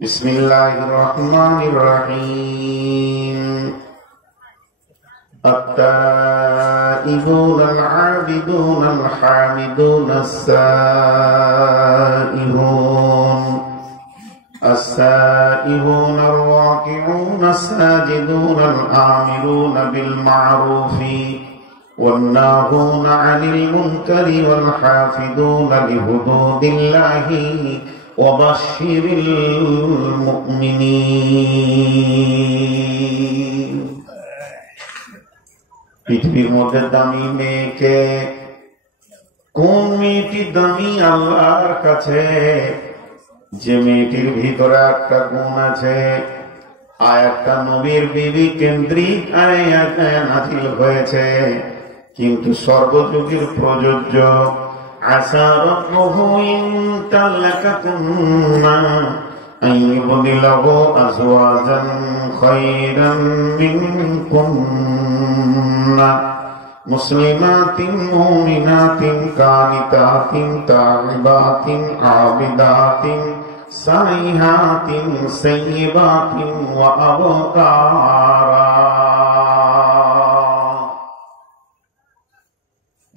بسم الله الرحمن الرحيم التائبون العابدون الحامدون السائحون الراكعون الساجدون الآمرون بالمعروف والناهون عن المنكر والحافظون لحدود الله وبشر المؤمنين পৃথিবীর মধ্যে দামি মেয়েকে কোন মেয়েটি দামি আল্লাহর কাছে? যে মেয়েটির ভিতরে একটা গুণ আছে। আয়াতটা নবীর বিবি কেন্দ্রিক আয়াত নাযিল হয়েছে, কিন্তু সর্বযুগের প্রযোজ্য। আসা রাব্বুহু ইন তাল্লাকাকুন্না আন ইবদিলাহু আজওয়াজান খায়রান মিনকুন্না মুসলিমাতিন মুমিনাতিন কানিতাতিন তাইবাতিন আবিদাতিন সাইহাতিন সাইয়্যিবাতিন ওয়া আবকারা।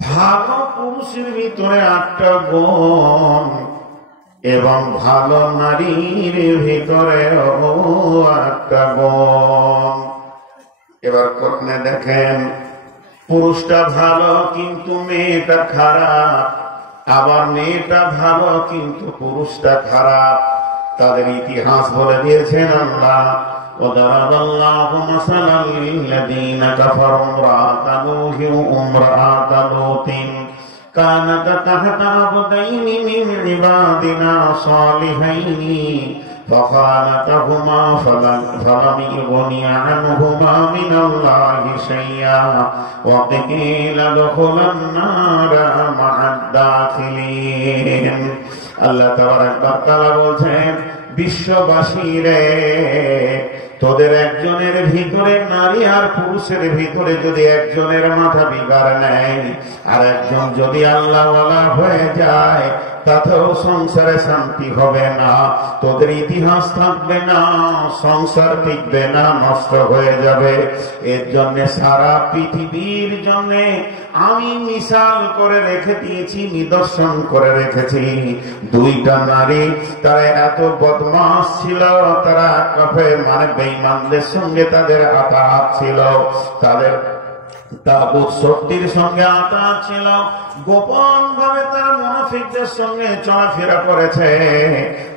ভালো পুরুষের ভিতরে 8টা গুণ এবং ভালো নারীর ভিতরে 8টা গুণ। এবার কোরআনে দেখেন, পুরুষটা ভালো কিন্তু মেয়েটা খারাপ, আবার মেয়েটা ভালো কিন্তু পুরুষটা খারাপ। তাদের ইতিহাস বলে দিয়েছেন আল্লাহ। وضرب الله مثلا للذين كفروا امرأة نوح وامرأة لوط كانتا تحت عبدين من عبادنا صالحين فخانتهما فلم يغني عنهما من الله شيئا وقيل ادخلا النار مع الداخلين। আল্লাহ তাবারাক তাআলা বলছেন, বিশ্ববাসীরে, তোদের একজনের ভিতরে, নারী আর পুরুষের ভিতরে যদি একজনের মাথা বিগাড় নেয় আর একজন যদি আল্লাহওয়ালা হয়ে যায়, তাতেও সংসারে শান্তি হবে না, তোদের ইতিহাস থাকবে না, সংসার টিকবে না, নষ্ট হয়ে যাবে। এর জন্য সারা পৃথিবীর জন্য আমি মিসাল করে রেখে দিয়েছি, নিদর্শন করে রেখেছি। 2টা নারী, তারা এত বদমাশ ছিল, তারা কাফের মানে বেঈমানদের সঙ্গে তাদের আতাত ছিল, তাদের তাগুত শক্তির সঙ্গে আতাত ছিল, গোপন ভাবে তারা মুনাফিকদের সঙ্গে চলাফেরা করেছে।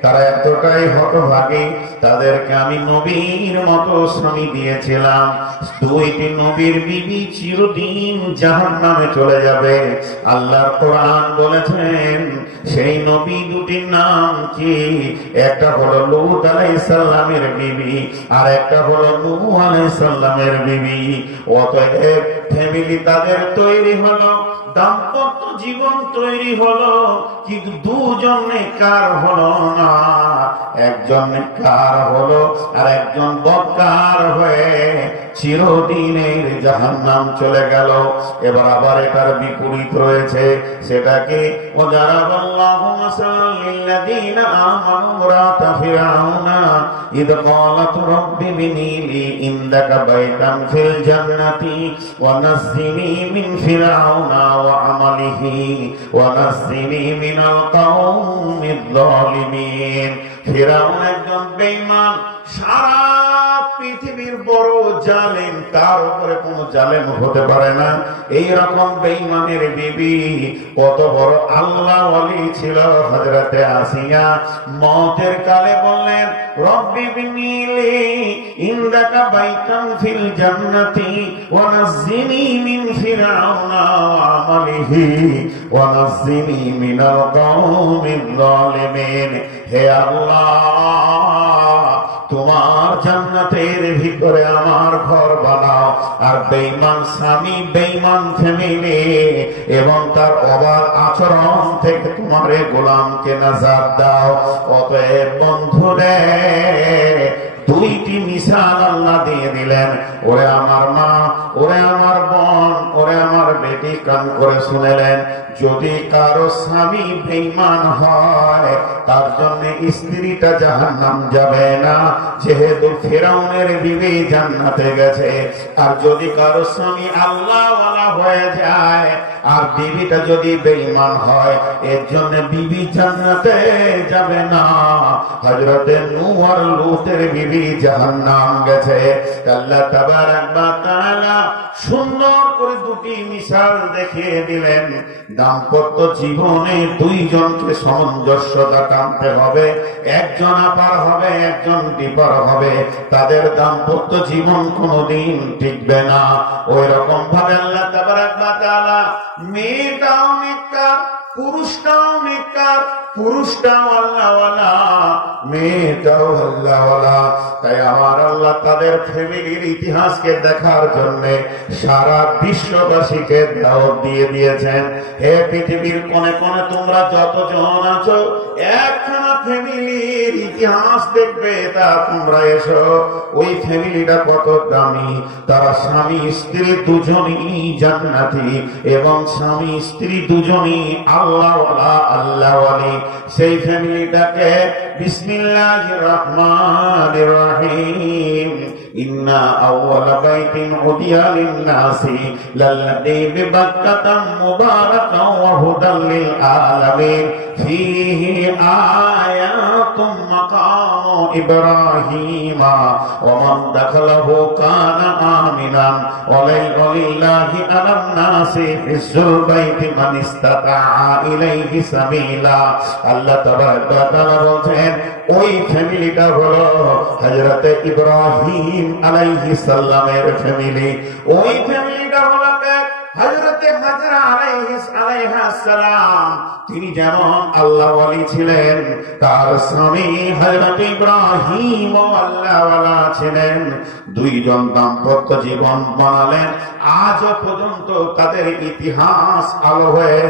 তারা এতটাই হতভাগী, তাদেরকে আমি নবীর মতো স্বামী দিয়েছিলাম। 2টি নবীর বিবি চিরদিন জাহান্নামে চলে যাবে। আল্লাহর কোরআন বলেছেন, সেই নবী 2টির নাম কি? একটা হলো লূত আলাইহিস সালামের বিবি, আর একটা হলো নূহ আলাইহিস সালামের বিবি। অতএব ফ্যামিলি তাদের তৈরি হলো, দাম্পত্য জীবন তৈরি হলো, কিন্তু 2জন নেককার হলো না। একজন নেককার হলো আর একজন বদকার হয়ে চিরদিনের জাহান্নাম চলে গেল। এবার আবার এটার বিপরীত রয়েছে, সেটাকে ওয়াজারাবাল্লাহু মাসালাল লিল্লাযীনা আমানু ইমরাতা ফিরআউনা ইয ক্বালাত রাব্বি বিনি লি ইনদাকা বাইতান ফিল জান্নাতি ওয়া নাজ্জিনি মিন ফিরআউনা ওয়া আমালিহি ওয়া নাজ্জিনি মিনাল কওমিয যালিমিন। ফিরআউন একজন বেঈমান, সারা পৃথিবীর বড় জালেম, তার উপরে কোন জালেম হতে পারে না। এই রকম বেঈমানের বিবি কত বড় আল্লাহ ওয়ালি ছিল হযরতে আসিয়া। মওতের কালে বললেন, রব্বি বিনিলি ইনদাকা বাইতান ফিল জান্নাতি ওয়া নাজ্জিনি মিন ফিরআউনা ওয়া আমালিহি ওয়া নাজ্জিনি মিনাল কওমিয যালিমিন। হে আল্লাহ, তোমার জান্নাতের ভিতরে আমার ঘর বানাও, আর বেঈমান স্বামী, বেঈমান ফ্যামিলি এবং তার অবাধ আচরণ থেকে তোমারে গোলামকে নাজাত দাও। অতএব বন্ধুরে, 2টি মিসাল আল্লাহ দিয়ে দিলেন। ওরে আমার মা, ওরে আমার বোন, ওরে আমার বেটি, কান করে শুনেলেন। যদি কারো স্বামী বেঈমান হয় তার জন্য স্ত্রীটা জাহান্নাম যাবে না, যেহেতু ফিরআউনের বিবি জান্নাতে গেছে। আর যদি কারো স্বামী আল্লাহওয়ালা হয়ে যায় আর বিবিটা যদি বেঈমান হয়, এর জন্য বিবি জান্নাতে যাবে না। হযরতে নূহ আর লূতের বিবি জাহান্নাম গেছে। আল্লাহ তাবারাক ওয়া তাআলা সুন্দর করে দুটি মিসাল দেখিয়ে দিলেন। দাম্পত্য জীবনে দুইজনকে সামঞ্জস্যতা টানতে হবে, একজন আপার হবে একজন ডিপার হবে, তাদের দাম্পত্য জীবন কোনোদিন টিকবে না। ওই রকম ভাবে আল্লাহ তাবারাক ওয়া তাআলা মেয়েটাও নেককার, পুরুষটাও নেককার, পুরুষটাও আল্লাহওয়ালা, মেয়েটাও আল্লাহওয়ালা। তাই আমার আল্লাহ তাদের ফ্যামিলির ইতিহাসকে দেখার জন্য সারা বিশ্ববাসীকে দাওয়াত দিয়ে দিয়েছেন। হে পৃথিবীর কোণে কোণে তোমরা যতজন আছো, একখানা ফ্যামিলির ইতিহাস দেখবে, তা তোমরা এসো। ওই ফ্যামিলিটা কত দামি, তারা স্বামী স্ত্রী দুজনই জান্নাতি এবং স্বামী স্ত্রী দুজনই আল্লাহওয়ালা, আল্লাহওয়ালি। সেই ফ্যামিলিটাকে বিসমিল্লাহির রহমানির রহিম, ইন্না আউওয়ালা বাইতিন উদিয়া লিন-নাসি লাল্লাযী বিবাক্কাতা মুবারাকান ওয়া হুদাল লিল আলামিন ফীহি আয়াতুম মাকামু ইব্রাহিমা ওয়া মান দাখালাহু কানা আমিনান ওয়া লিল্লাহি আলান নাসি হিজ্জুল বাইতি মান ইসতাতাআ ইলাইহি সাবিলা। আল্লাহ তাবারাক ওয়া তাআলা বলেন ওই ফ্যামিলিটা হলো হযরতে ইব্রাহিম আলাইহিস সালামের ফ্যামিলি। ওই ফ্যামিলিটা হলো হযরতে হাজরা আলাইহিস সালাম। তিনি যেমন আল্লাহওয়ালি ছিলেন, তার স্বামী হযরতে ইব্রাহিম আল্লাহওয়ালা ছিলেন। দুইজন দাম্পত্য জীবন বানালেন। আজও পর্যন্ত তাদের ইতিহাস আলো হয়ে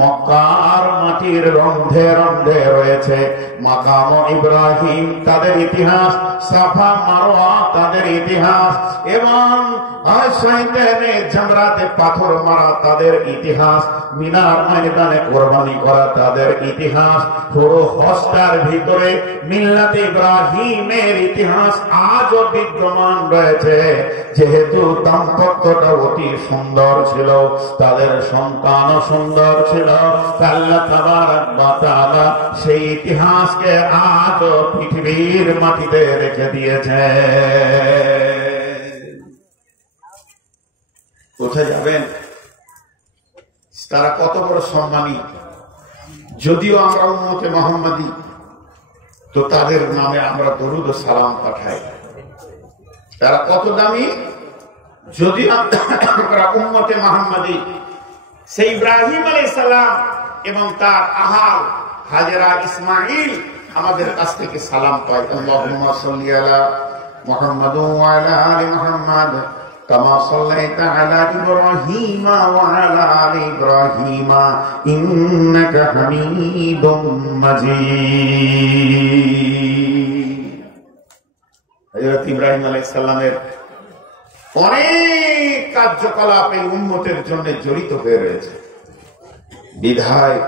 মক্কার মাটির রন্ধে রন্ধে রয়েছে। মাকাম ইব্রাহিম তাদের ইতিহাস, সাফা মারওয়া তাদের ইতিহাস, এবং জামরাতে পাথর মারা তাদের ইতিহাস, মিনার ময়দানে কোরবানি করা তাদের ইতিহাস। পুরো হজটার ভিতরে মিল্লাতে ইব্রাহিমের ইতিহাস আজও বিদ্যমান রয়েছে। যেহেতু দাম্পত্যটা অতি সুন্দর ছিল, তাদের সন্তানও সুন্দর ছিল, আল্লাহ তাবারাক ওয়া তাআলা সেই ইতিহাসকে আজও পৃথিবীর মাটিতে রেখে দিয়েছে। কোথায় যাবেন? তারা কত বড় সম্মানী। যদিও আমরা উম্মতে মুহাম্মাদি, তো তাদের নামে আমরা দরুদ ও সালাম পাঠাই। তারা কত দামি। যদিও আমরা উম্মতে মুহাম্মাদি, সেই ইব্রাহিম আলাইহিস সালাম এবং তার আহাল হাজরা ইসমাঈল আমাদের কাছ থেকে সালাম পায়। আল্লাহুম্মা সাল্লি আলা মুহাম্মাদ ওয়া আলা আলি মুহাম্মাদ কামা সাল্লাইতা আলা ইব্রাহিম ওয়া আলা আলি ইব্রাহিম ইন্নাকা হামিদুম মাজিদ। হযরত ইব্রাহিম আলাইহিস সালামের অনেক কার্যকলাপ এই উম্মতের জন্য জড়িত হয়ে রয়েছে। বিধায়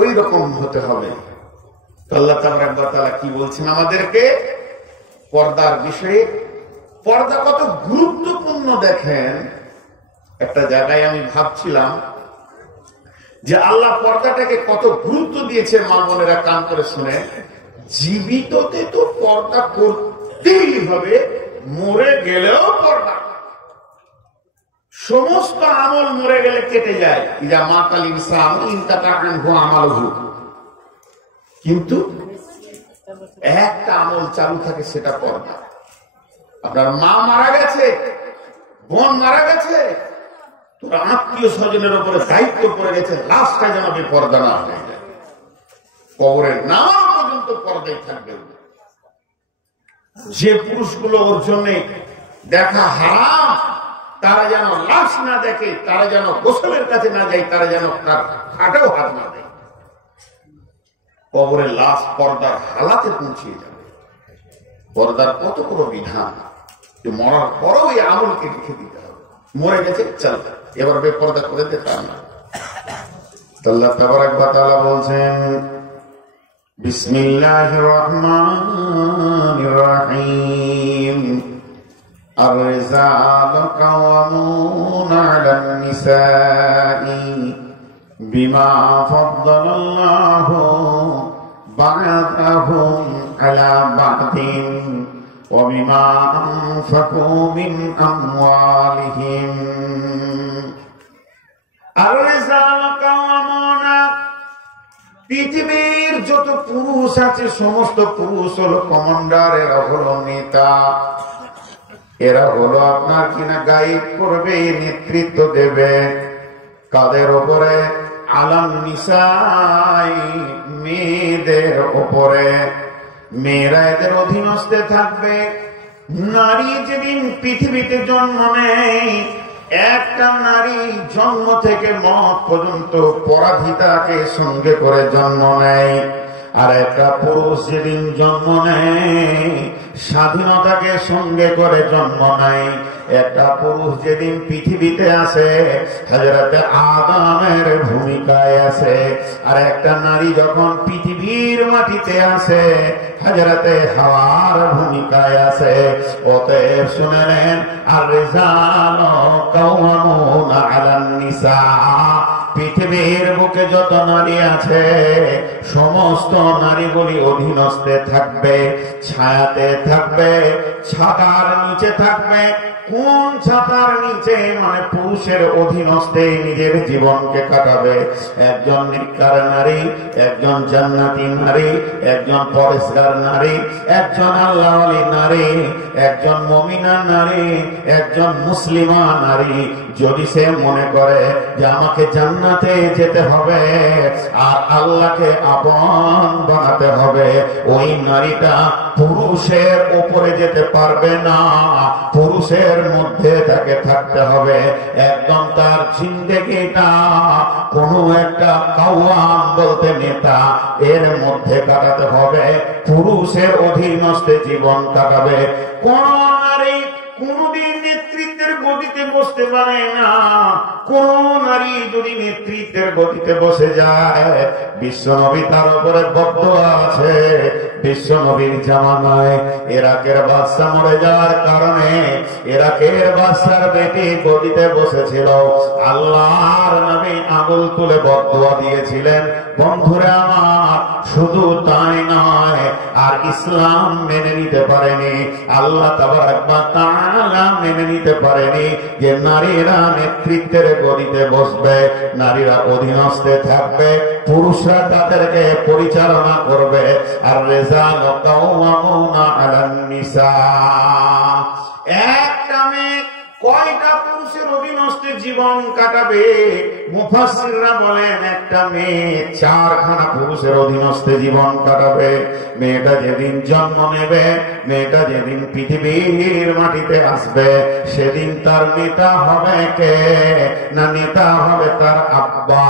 ওই রকম হতে হবে। আল্লাহ তাবারাক ওয়া তাআলা কি বলছেন আমাদেরকে পর্দার বিষয়ে? পর্দা কত গুরুত্বপূর্ণ দেখেন। একটা জায়গায় আমি ভাবছিলাম যে আল্লাহ পর্দাটাকে কত গুরুত্ব দিয়েছে। মা বোনেরা কান করে শুনে, জীবিততে তো পর্দা করতেই হবে, মরে গেলেও পর্দা। সমস্ত আমল মরে গেলে কেটে যায়, ইজা মাতাল ইনসান ইনতাকা আনহু আমালহু, কিন্তু একটা আমল চালু থাকে, সেটা পর্দা। আপনার মা মারা গেছে, বোন মারা গেছে, তোর আত্মীয় স্বজনের উপরে দায়িত্ব পড়ে গেছে, লাশটা যেন বেপর্দা না হয়ে যায়। কবরের নাম পর্যন্ত পর্দাই থাকবে। যে পুরুষগুলো ওর জন্য দেখা হারাম, তারা যেন লাশ না দেখে, তারা যেন গোসলের কাছে না যায়, তারা যেন তার হাটেও হাত না দেয়। কবরের লাশ পর্দার হালাতে পৌঁছিয়ে যাবে। পর্দার কত বড় বিধান। মরার পরও এই আমলকে রেখে দিতে হবে। মরে গেছে, চল এবার বেপর্দা করে দিতাম না। আল্লাহ তাবারাক ওয়া তাআলা বলছেন বিসমিল্লাহির রহমানির রহিম আর-রিজালু কাওয়ামুনা আলান নিসাই বিমা ফাদ্দালাল্লাহু বা'দাহুম আলা বা'দিন ওয়া বিমা আনফাকু মিন আমওয়ালিহিম। পৃথিবীর যত পুরুষ আছে সমস্ত পুরুষ হলো কমান্ডার, এরা হলো নেতা, এরা হলো আপনার কিনা গাইড করবে, নেতৃত্ব দেবে। কাদের ওপরে? আলান নিসাই, মেয়েদের ওপরে। মেয়েরা এদের অধীনস্থে থাকবে। নারী যেদিন পৃথিবীতে জন্ম নেয়, একটা নারী জন্ম থেকে মত পর্যন্ত পরাধিতাকে সঙ্গে করে জন্ম নেয়, আর একটা পুরুষ যেদিন জন্ম নেয় স্বাধীনতাকে সঙ্গে করে জন্ম নেয়। একটা পুরুষ যেদিন পৃথিবীতে আসে হযরত আদমের ভূমিকায় আসে, আর একটা নারী যখন পৃথিবীর মাটিতে আসে হযরত হাওয়ার ভূমিকায় আসে। অতএব শুনে নেন, আর-রিজালু কাওয়ামুনা আলান নিসা, পৃথিবীর বুকে যত নারী আছে সমস্ত নারীগুলি অধীনস্থে থাকবে, ছায়াতে থাকবে, ছাতার নিচে থাকবে। কোন ছাতার নিচে? মানে পুরুষের অধীনস্থে নিজের জীবনকে কাটাবে। একজন নেককার নারী, একজন জান্নাতি নারী, একজন পরেশগার নারী, একজন আল্লাহওয়ালী নারী, একজন মুমিনা নারী, একজন মুসলিমা নারী। যদি সে মনে করে যে আমাকে জান্নাতে যেতে হবে আর আল্লাহকে আপন বানাতে হবে, ওই নারীটা পুরুষের উপরে যেতে পারবে না, পুরুষের মধ্যে তাকে থাকতে হবে। একদম তার জিন্দেগিটা কোন একটা কাওয়াম বলতে নেতা এর মধ্যে কাটাতে হবে, পুরুষের অধীনস্থে জীবন কাটাবে। কোন নারী কোনদিন নেতৃত্বের গদিতে বসতে পারে না। কোন নারী যদি নেতৃত্বের গদিতে বসে যায়, বিশ্বনবী তার উপরে বদদোয়া আছে। বিশ্বনবীর জামানায় ইরাকের বাদশা মরে যাওয়ার কারণে ইরাকের বাদশার বেটি গদিতে বসেছিল। আল্লাহর নবী আঙুল তুলে বদদোয়া দিয়েছিলেন। বন্ধুরা আমার, শুধু তাই নয়, আর ইসলাম মেনে নিতে পারেনি, আল্লাহ তাবারাক ওয়া তাআলা মেনে নিতে পারেনি যে নারীরা নেতৃত্বের গদিতে বসবে, নারীরা অধীনস্থে থাকবে, পুরুষরা তাদেরকে পরিচালনা করবে। আর রিজালু কাওয়ামুনা আলান নিসা, একটা মেয়ে কয়টা পুরুষের অধীনস্থে জীবন কাটাবে? মুফাসসিররা বলেন একটা মেয়ে 4খানা পুরুষের অধীনস্থে জীবন কাটাবে। মেয়েটা যেদিন জন্ম নেবে, মেয়েটা যেদিন পৃথিবীর মাটিতে আসবে, সেদিন তার নেতা হবে কে? না, নেতা হবে তার আব্বা।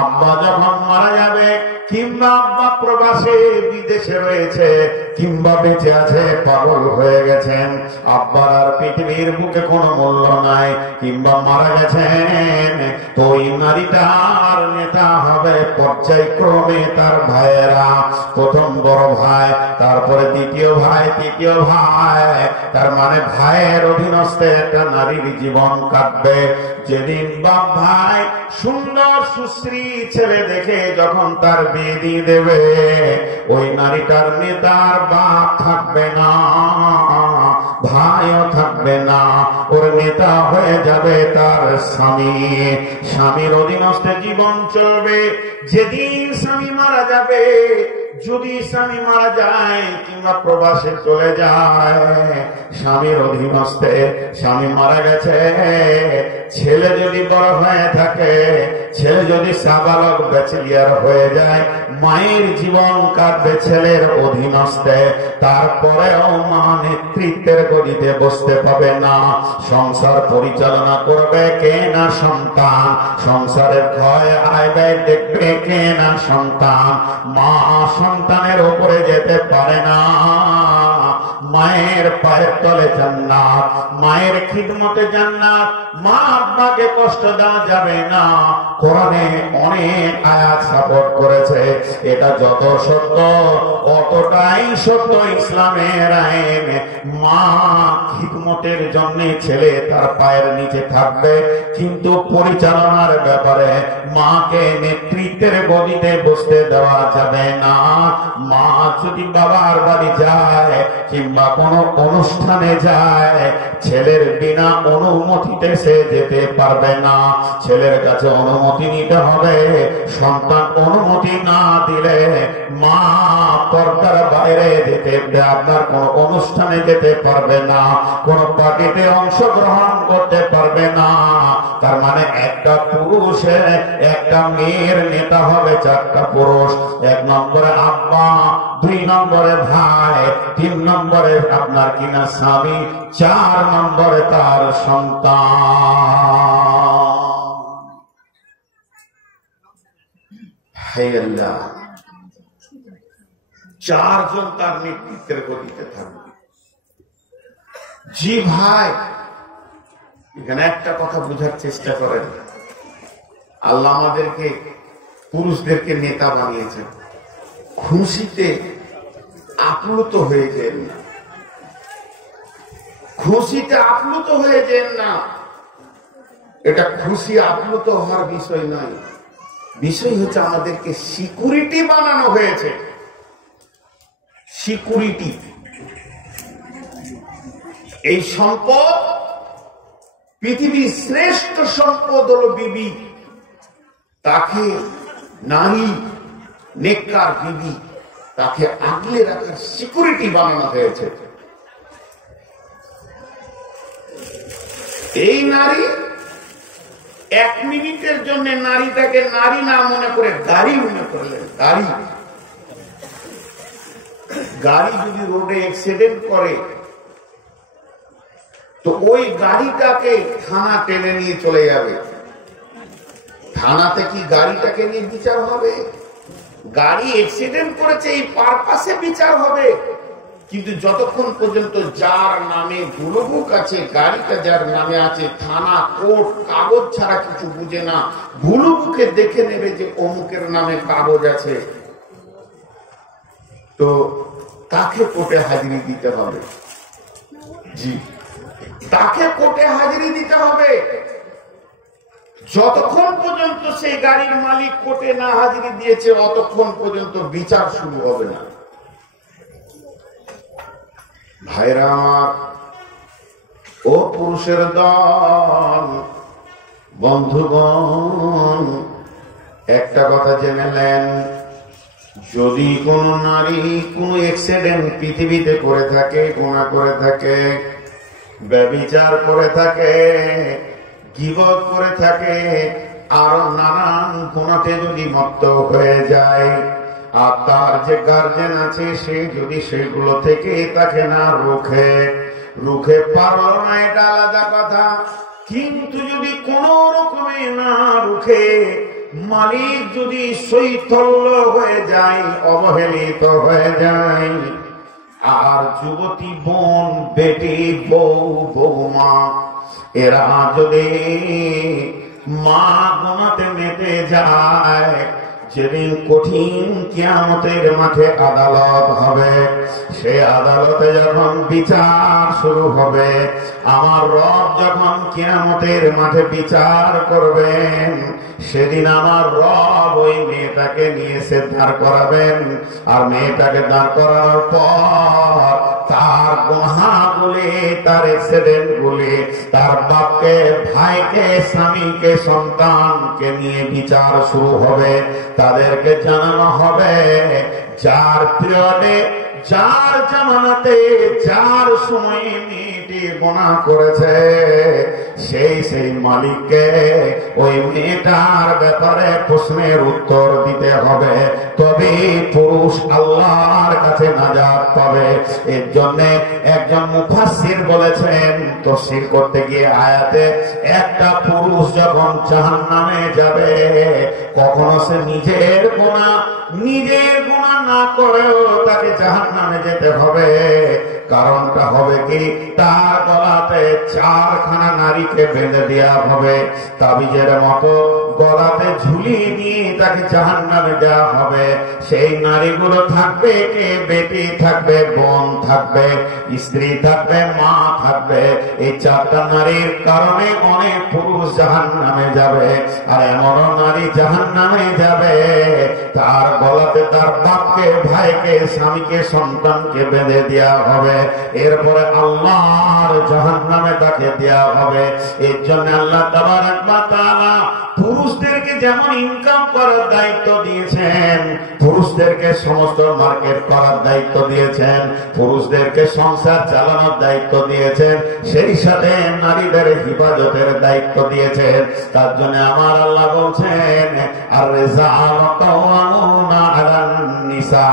আব্বা যখন মারা যাবে, কিংবা আব্বা প্রবাসে বিদেশে রয়েছে, কিংবা বেঁচে আছে, পাগল হয়ে গেছেন, আব্বার আর পৃথিবীর বুকে কোনো মূল্য নাই, কিংবা মারা গেছেন, তো ওই নারীটার নেতা হবে পর্যায়ক্রমে তার ভাইয়েরা। প্রথম বড় ভাই, তারপরে দ্বিতীয় ভাই, তৃতীয় ভাই, তার মানে ভাইয়ের অধীনস্থে একটা নারীর জীবন কাটবে। যেদিন বাপ ভাই সুন্দর সুশ্রী ছেলে দেখে যখন তার বিয়ে দিয়ে দেবে, ওই নারীটার নেতার বাপ থাকবে না, ভাইও থাকবে না, ওর নেতা হয়ে যাবে তার স্বামী। স্বামীর অধীনস্থে জীবন চলবে। যেদিন স্বামী মারা যাবে, যদি স্বামী মারা যায় কিংবা প্রবাসে চলে যায়, স্বামীর অধীনস্থে, স্বামী মারা গেছে, ছেলে যদি বড় হয়ে থাকে, ছেলে যদি সাবালক ব্যাচেলিয়ার হয়ে যায়, মায়ের জীবন কাটবে ছেলের অধীনস্থে। তারপরেও মা নেতৃত্বের গদিতে বসতে পাবে না। সংসার পরিচালনা করবে কে? না সন্তান। সংসারের ক্ষয় আয় ব্যয় দেখবে কে? না সন্তান। মা সন্তানের উপরে যেতে পারে না। মায়ের মায়ের পায়ের তলে জান্নাত, মায়ের খিদমতে জান্নাত, মা আব্বাকে কষ্ট দেওয়া যাবে না। কোরআনে অনেক আয়াত সাপোর্ট করেছে। এটা যত সত্য অতটাই সত্য ইসলামের আইন। মা খিদমতের জন্য ছেলে তার পায়ের নিচে থাকবে, কিন্তু পরিচালনার ব্যাপারে মাকে নেতৃত্বের গদিতে বসতে দেওয়া যাবে না। মা যদি বাবার বাড়ি যায় কিংবা কোনো অনুষ্ঠানে যায়, ছেলের বিনা অনুমতিতে সে যেতে পারবে না। ছেলের কাছে অনুমতি নিতে হবে। সন্তান অনুমতি না দিলে মা পর্দার বাইরে যেতে, আপনার কোন অনুষ্ঠানে যেতে পারবে না, কোন পার্টিতে অংশগ্রহণ করতে পারবে না। তার মানে একটা পুরুষের একটা মেয়ের নেতা হবে চারটা পুরুষ। 1 নম্বরে আব্বা, 2 নম্বরে ভাই, 3 নম্বরে আপনার কিনা স্বামী, 4 নম্বরে তার সন্তান। হে আল্লাহ, 4 জন তার নেতৃত্বের গতিতে থাকবে। জি ভাই, এখানে একটা কথা বোঝার চেষ্টা করেন। আল্লাহ আমাদেরকে পুরুষদেরকে নেতা বানিয়েছেন। খুশিতে আপ্লুত হয়ে যান না, খুশিতে আপ্লুত হয়ে যান না। এটা খুশি আপ্লুত হওয়ার বিষয় নয়। বিষয় হচ্ছে আমাদেরকে সিকিউরিটি বানানো হয়েছে। সিকিউরিটি, এই সম্পদ পৃথিবীর শ্রেষ্ঠ সম্পদ হলো বিবি। তাকে নারী, নেককার বিবি, তাকে আগলে রাখার সিকিউরিটি বানানো হয়েছে। এই নারী 1 মিনিটের জন্য নারীটাকে নারী না মনে করে গাড়ি মনে করলেন। গাড়ি যদি রোডে অ্যাক্সিডেন্ট করে তো ওই গাড়িটাকে থানা টেনে নিয়ে চলে যাবে। থানাতে কি গাড়িটাকে নিয়ে বিচার হবে? গাড়ি অ্যাক্সিডেন্ট করেছে এই পারপাসে বিচার হবে। কিন্তু যতক্ষণ পর্যন্ত যার নামে ভুলবুক আছে, গাড়িটা যার নামে আছে, থানা কোর্ট কাগজ ছাড়া কিছু বুঝে না। ভুলবুকে দেখে নেবে যে অমুকের নামে কাগজ আছে, তো তাকে কোর্টে হাজিরি দিতে হবে। জি, তাকে কোর্টে হাজিরি দিতে হবে। যতক্ষণ পর্যন্ত সেই গাড়ির মালিক কোর্টে না হাজিরি দিয়েছে অতক্ষণ পর্যন্ত বিচার শুরু হবে না। ভাইরা আমার, ও পুরুষের দল, বন্ধুগণ, একটা কথা জেনে নেন, যদি কোন নারী কোন অ্যাক্সিডেন্ট পৃথিবীতে করে থাকে, গুনাহ করে থাকে, ব্যভিচার করে থাকে, গীবত করে থাকে, আর নানান গুনাতে যদি মত্ত হয়ে যায়, আর তার যে গার্জেন আছে সে যদি সেগুলো থেকে তাকে না রুখে পারল না, এটা আলাদা কথা। কিন্তু যদি কোন রকমে না রুখে, মালিক যদি শৈথল্য হয়ে যায়, অবহেলিত হয়ে যায়, আর যুবতী বোন, বেটি, বউ, বৌমা, এরা যদি মা গুনাতে মেতে যায়, যেদিন কঠিন কিয়ামতের মাঠে আদালত হবে, সে আদালতে যখন বিচার শুরু হবে, আমার রব যখন কিয়ামতের মাঠে বিচার করবেন, সেদিন আমার রব ওই মেয়েটাকে নিয়ে সে দাঁড় করাবেন। আর মেয়েটাকে দাঁড় করানোর পর তার গুনাহগুলি, তার অ্যাক্সিডেন্ট গুলি, তার বাপকে, ভাইকে, স্বামীকে, সন্তানকে নিয়ে বিচার শুরু হবে। তাদেরকে জানানো হবে যার পিরিয়ডে, যার জামানাতে, যার সময়ে মেয়েটি গুনাহ করেছে, সেই মালিককে ওই মেয়েটার ব্যাপারে প্রশ্নের উত্তর দিতে হবে। তবে পুরুষ আল্লাহর কাছে নাজাত পাবে। এর জন্য একজন মুফাসসির বলেছেন, তাফসীর করতে গিয়ে আয়াতে, একটা পুরুষ যখন জাহান্নামে যাবে, কখনো সে নিজের গুনাহ না করেও তাকে জাহান্নামে যেতে হবে। কারণটা হবে কি, তার গলাতে 4খানা নারীকে বেঁধে দেওয়া হবে, তাবিজের মতো গলাতে ঝুলিয়ে দিয়ে তাকে জাহান্নামে দেওয়া হবে। সেই নারীগুলো থাকবে কে, বেটি থাকবে, বোন থাকবে, স্ত্রী থাকবে, মা থাকবে। এই 4টা নারীর কারণে অনেক পুরুষ জাহান্নামে যাবে। আর এমনও নারী জাহান্নামে যাবে তার গলাতে তার বাপকে, ভাইকে, স্বামীকে, সন্তানকে বেঁধে দেওয়া হবে। এরপরে আল্লাহর জাহান্নামে তাকে দেওয়া হবে। এর জন্য আল্লাহ তাবারক ওয়া তাআলা পুরুষদেরকে যেমন ইনকাম করার দায়িত্ব দিয়েছেন, পুরুষদেরকে সমস্ত মার্কেট করার দায়িত্ব দিয়েছেন, পুরুষদেরকে সংসার চালানোর দায়িত্ব দিয়েছেন, সেই সাথে নারীদের হিফাজতের দায়িত্ব দিয়েছেন। তার জন্য আমার আল্লাহ বলছেন, আর রিজালু কাওয়ামুনা আলান নিসা,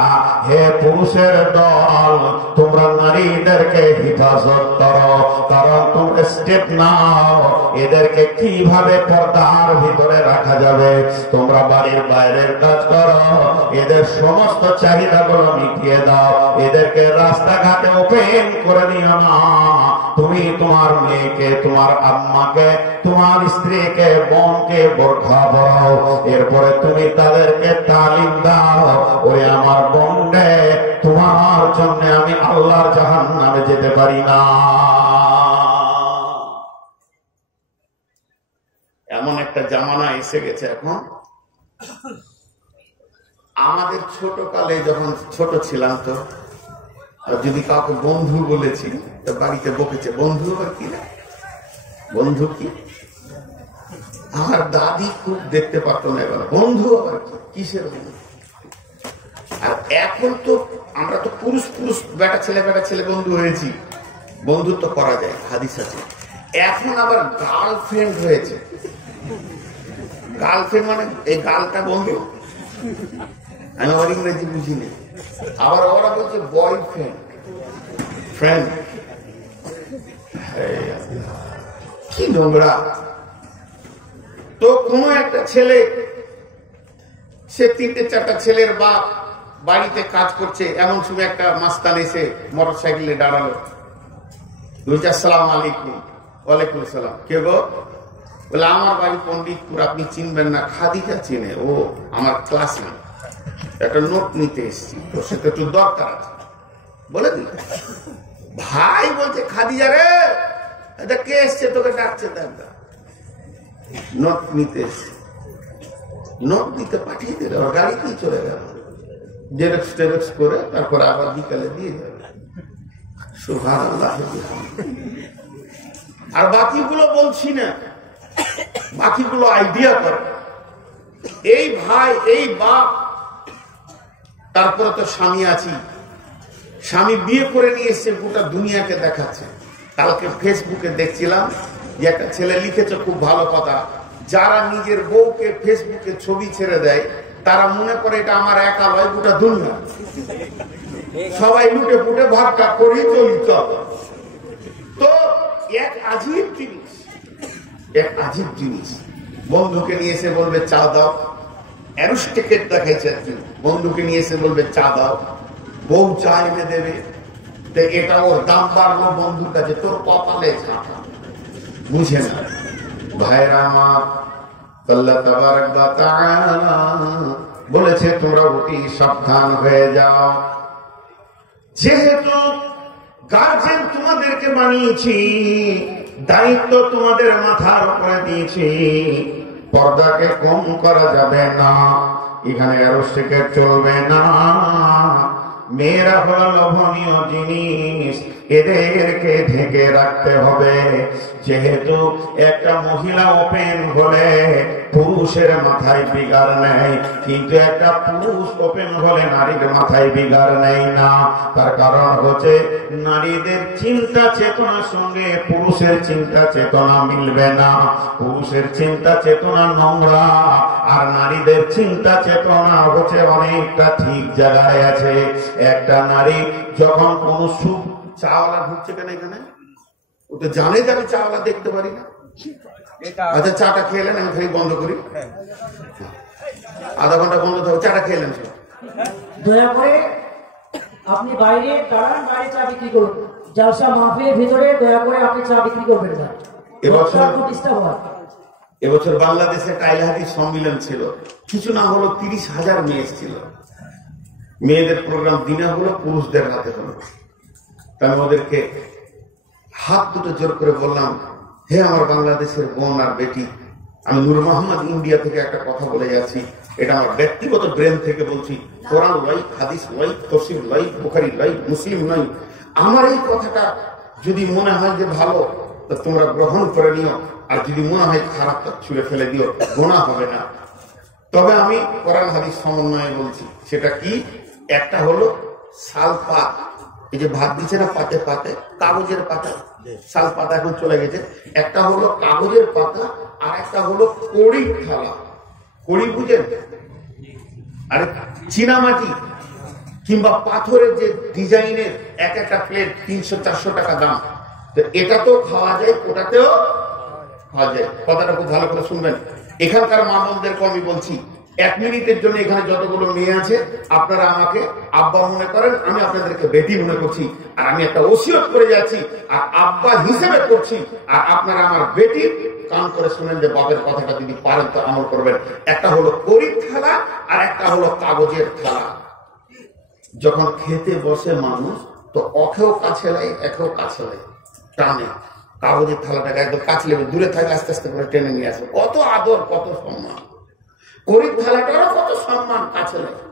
হে পুরুষের দল, তোমরা নারীদেরকে হিফাজত করো। কারণ তোমরা স্টেপ নাও, এদেরকে কিভাবে পর্দার ভিতরে রাখা যাবে। তোমরা বাড়ির বাইরের কাজ করো, এদের সমস্ত চাহিদাগুলো মিটিয়ে দাও, এদেরকে রাস্তাঘাটে ওপেন করে দিও না। তুমি তোমার মেয়েকে, তোমার আম্মাকে, তোমার স্ত্রীকে, বোনকে বোরখা পরাও। এরপরে তুমি তাদেরকে তালিম দাও, ওই আমার বোন রে, তোমার জন্য আমি আল্লাহর জাহান্নামে যেতে পারি না। এমন একটা জামানা এসে গেছে এখন। আমাদের ছোট কালে যখন ছোট ছিলাম, তো যদি কাউকে বন্ধু বলেছি তো বাড়িতে বকেছে, বন্ধু আবার কি না, বন্ধু কি। আমার দাদি খুব দেখতে পারতো না, এবার বন্ধু আবার কি, কিসের বন্ধু। আর এখন তো আমরা তো পুরুষ পুরুষ, বেটা ছেলে বন্ধু হয়েছি, বন্ধুত্ব করা যায়, হাদিস আছে। এখন আবার গার্লফ্রেন্ড হয়েছে। গার্লফ্রেন্ড মানে এই গালটা বন্ধু, আমি আবার ইংরেজি বুঝিনি। আবার ওরা বলছে বয়ফ্রেন্ড, ফ্রেন্ড। কি নোংরা। তো কোনো একটা ছেলে, সে 3-4টা ছেলের বাপ, বাড়িতে কাজ করছে, এমন সময় একটা মাস্তান এসে মোটর সাইকেলে দাঁড়ালো, বলছে আসসালামু আলাইকুম। ওয়ালাইকুম আসসালাম। কে গো? বলে আমার বাড়ি পণ্ডিতপুর, আপনি চিনবেন না, খাদিজা চিনে, ও আমার ক্লাসমেট, একটা নোট নিতে এসেছি, তোর সাথে একটু দরকার আছে। বলে দিল। ভাই বলছে খাদিজা রে, এটা কে এসছে তোকে ডাকছে, নোট নিতে এসছে। নোট দিতে পাঠিয়ে দিল, গাড়ি কি চলে গেল, জেরক্স টেরক্স করে তারপরে আবার বিকালে দিয়ে যাবে। সুবহানাল্লাহ। আর বাকিগুলো বলছি না, বাকিগুলো আইডিয়া করে। এই ভাই, এই বাপ, তারপরে তো স্বামী আছি, স্বামী বিয়ে করে নিয়ে এসছে, গোটা দুনিয়াকে দেখাচ্ছে। কালকে ফেসবুকে দেখছিলাম যে একটা ছেলে লিখেছে খুব ভালো কথা, যারা নিজের বউকে ফেসবুকে ছবি ছেড়ে দেয় তারা মনে করে এটা আমার একা লয়, গোটা দুনিয়া, সবাই লুটে পুটে ভাগটা করি চলি। তো এক আজীব জিনিস, এক আজীব জিনিস। বন্ধুকে নিয়ে এসে বলবে চা দাও, অ্যারোস্টিকেট দেখাইছে একজন, বন্ধুকে নিয়ে এসে বলবে চা দাও, বউ চা এনে দেবে, এটা ওর দাম বাড়লো বন্ধুর কাছে, তোর কপালে ঝাঁকা, বুঝে না। ভাইরা আমার, আল্লাহ তাবারক ওয়া তাআলা বলেছে তোমরা অতি সাবধান হয়ে যাও। যেহেতু গার্জেন তোমাদেরকে বানিয়েছি, দায়িত্ব তোমাদের মাথার উপরে দিয়েছি, পর্দাকে কম করা যাবে না, এখানে অ্যারোস্টিকেট চলবে না। মেয়েরা হলো লোভনীয় জিনিস, এদেরকে ঢেকে রাখতে হবে। যেহেতু একটা মহিলা ওপেন হলে পুরুষের মাথায় বিগার নেই, কিন্তু একটা পুরুষ ওপেন হলে নারীর মাথায় বিগার নেই না। তার কারণ হচ্ছে নারীদের চিন্তা চেতনার সঙ্গে পুরুষের চিন্তা চেতনা মিলবে না। পুরুষের চিন্তা চেতনা নোংরা, আর নারীদের চিন্তা চেতনা হচ্ছে অনেকটা ঠিক জায়গায় আছে। একটা নারী যখন কোন সুখ, চাওয়ালা ঢুকছে কেন এখানে, ও তো জানে যে আমি চাওয়ালা দেখতে পারি না। আচ্ছা চাটা খেলেন, আমি খালি বন্ধ করি, আধা ঘন্টা বন্ধ থাকো, চাটা খেলেন, দয়া করে আপনি বাইরে দাঁড়ান, বাইরে চা বিক্রি করুন। জালসা মাহফিলের ভিতরে দয়া করে আপনি চা বিক্রি করবেন না, এবছর বাংলাদেশে টাইলহাটি সম্মেলন ছিল, কিছু না হলো 30,000 মেয়ে ছিল। মেয়েদের প্রোগ্রাম দিনে হলো, পুরুষদের রাতে হলো। আমি ওদেরকে হাত দুটো জোর করে বললাম, হে আমার বাংলাদেশের বোন আর বেটি, আমি নূর মোহাম্মদ ইন্ডিয়া থেকে একটা কথা বলে যাচ্ছি, এটা আমার ব্যক্তিগত ব্রেন থেকে বলছি। কোরআন লাই, হাদিস লাই, তফসির লাই, বুখারী লাই, মুসলিম নাই। আমার এই কথাটা যদি মনে হয় যে ভালো, তো তোমরা গ্রহণ করে নিও, আর যদি মনে হয় খারাপ, তা ছুঁড়ে ফেলে দিও, গোনা হবে না। তবে আমি কোরআন হাদিস সমন্বয়ে বলছি। সেটা কি? একটা হলো শাল পাত, এই যে ভাত দিচ্ছে না পাতে পাতে, কাগজের পাতা, শাল পাতা এখন চলে গেছে। একটা হলো কাগজের পাতা, আর একটা হলো কড়ি থালা। কড়ি বুঝেন? আরে চীনামাটি কিংবা পাথরের যে ডিজাইনের এক একটা প্লেট 300-400 টাকা দাম। তো এটা তো খাওয়া যায়, ওটাতেও খাওয়া যায়। কথাটা খুব ভালো করে শুনবেন। এখানকার মা বোনদেরকে আমি বলছি, 1 মিনিটের জন্য এখানে যতগুলো মেয়ে আছে, আপনারা আমাকে আব্বা মনে করেন, আমি আপনাদেরকে বেটি মনে করছি। আর আমি একটা ওসিয়ত করে যাচ্ছি, আর আব্বা হিসেবে করছি। আর আপনারা আমার বেটি কান করে শুনেন যে বাপের কথাটা যদি পারেন তো আমল করবেন। একটা হলো কড়ির থালা, আর একটা হলো কাগজের থালা। যখন খেতে বসে মানুষ, তো অখেও কাছে লাগে, একেও কাছে লাগে, টানে কাগজের থালাটাকে একদম কাছে লেগে, দূরে থাকে আস্তে আস্তে করে টেনে নিয়ে আসে। কত আদর, কত সম্মান। কড়ির থালাটারও কত সম্মান, কাছে লাগে।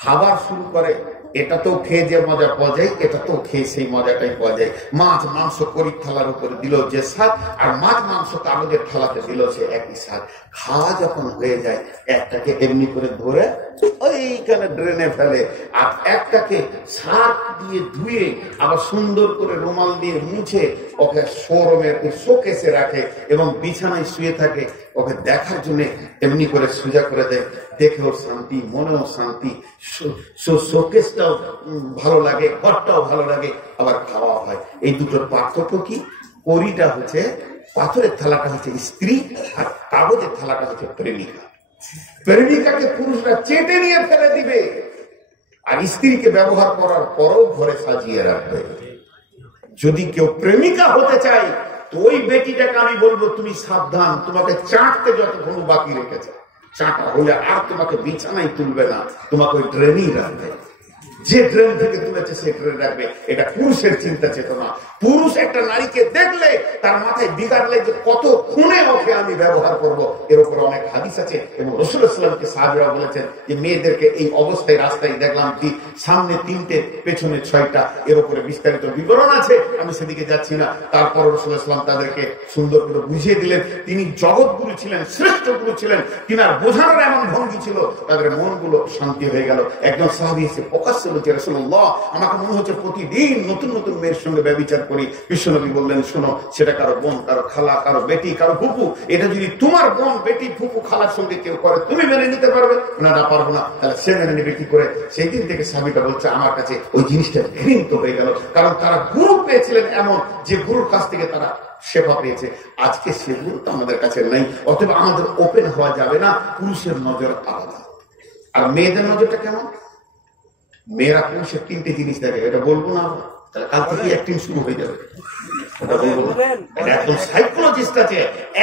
খাবার শুরু করে, এটা তো খেয়ে যে মজা পাওয়া যায়, এটা তো খেয়ে সেই মজাটাই পাওয়া যায়। মাছ মাংস কড়ির থালার উপরে দিল যে স্বাদ, আর মাছ মাংস কাগজের থালাতে দিল সে একই স্বাদ। খাওয়া যখন হয়ে যায়, একটাকে এমনি করে ধরে ওইখানে ড্রেনে ফেলে, আর একটাকে সার্ফ দিয়ে ধুয়ে আবার সুন্দর করে রুমাল দিয়ে মুছে ওকে শোরুমের শোকেসে রাখে, এবং বিছানায় শুয়ে থাকে। ওকে দেখার জন্য এমনি করে সোজা করে দেয়, দেখেও শান্তি, মনেও শান্তি, শোকেসটাও ভালো লাগে, ঘরটাও ভালো লাগে, আবার খাওয়া হয়। এই দুটোর পার্থক্য কি? কড়িটা হচ্ছে, পাথরের থালাটা হচ্ছে স্ত্রী, আর কাগজের থালাটা হচ্ছে প্রেমিকা। প্রেমিকাকে পুরুষরা চেটে নিয়ে ফেলে দিবে, আর স্ত্রীকে ব্যবহার করার পরও ঘরে সাজিয়ে রাখবে। যদি কেউ প্রেমিকা হতে চায়, তো ওই বেটিটাকে আমি বলবো, তুমি সাবধান, তোমাকে চাটতে যতক্ষণ বাকি রেখেছে, চাটা হলে আর তোমাকে বিছানায় তুলবে না, তোমাকে ওই ড্রেনেই রাখবে। যে ড্রেন থেকে তুলেছে সেই ড্রেন রাখবে। এটা পুরুষের চিন্তা চেতনা। পুরুষ একটা নারীকে দেখলে তার মাথায় বিগাড়লে যে কত খুনে ওকে আমি ব্যবহার করব, এর উপরে অনেক হাদিস আছে। এবং রাসূলুল্লাহ সাল্লাল্লাহু আলাইহি ওয়াসাল্লামকে সাহাবীরা বলেছেন যে মেয়েদেরকে এই অবস্থায় রাস্তায় দেখলাম কি, সামনে 3টে, পেছনে 6টা, এর উপরে বিস্তারিত বিবরণ আছে, আমি সেদিকে যাচ্ছি না। তারপর রাসূলুল্লাহ সাল্লাল্লাহু আলাইহি ওয়াসাল্লাম তাদেরকে সুন্দর করে বুঝিয়ে দিলেন। তিনি জগৎগুরু ছিলেন, শ্রেষ্ঠ গুরু ছিলেন, তিনার বোঝানোর এমন ভঙ্গি ছিল, তাদের মনগুলো শান্তি হয়ে গেল। একজন সাহাবী এসে প্রকাশ্যে বলছে, রাসূলুল্লাহ, আমাকে মনে হচ্ছে প্রতিদিন নতুন নতুন মেয়ের সঙ্গে ব্যভিচার করি। বিশ্বনবী বললেন, শোনো, সেটা কারো বোন, কারো খালা, কারো বেটি, কারো ফুফু। এটা যদি তোমার বোন, বেটি, ফুফু, খালার সঙ্গে কেউ করে, তুমি মেনে নিতে পারবে না? না, পারবো না। তাহলে সে মেনে নেবে কি করে? সেই দিন থেকে সাহাবীটা বলছে, আমার কাছে ওই জিনিসটা ঘৃণিত হয়ে গেল, কারণ তারা গুরু পেয়েছিলেন এমন, যে গুরুর কাছ থেকে তারা সেবা পেয়েছে। আজকে সেগুলো তো আমাদের কাছে নেই। অতএব আমাদের ওপেন হওয়া যাবে না। পুরুষের নজর আলাদা, আর মেয়েদের নজরটা কেমন? মেয়েরা পুরুষের 3টে জিনিস দেখে, এটা বলবো না, তাহলে কাল থেকে অ্যাক্টিং শুরু হয়ে যাবে। এটা বলবো না, এটা একদম সাইকোলজিস্ট আছে,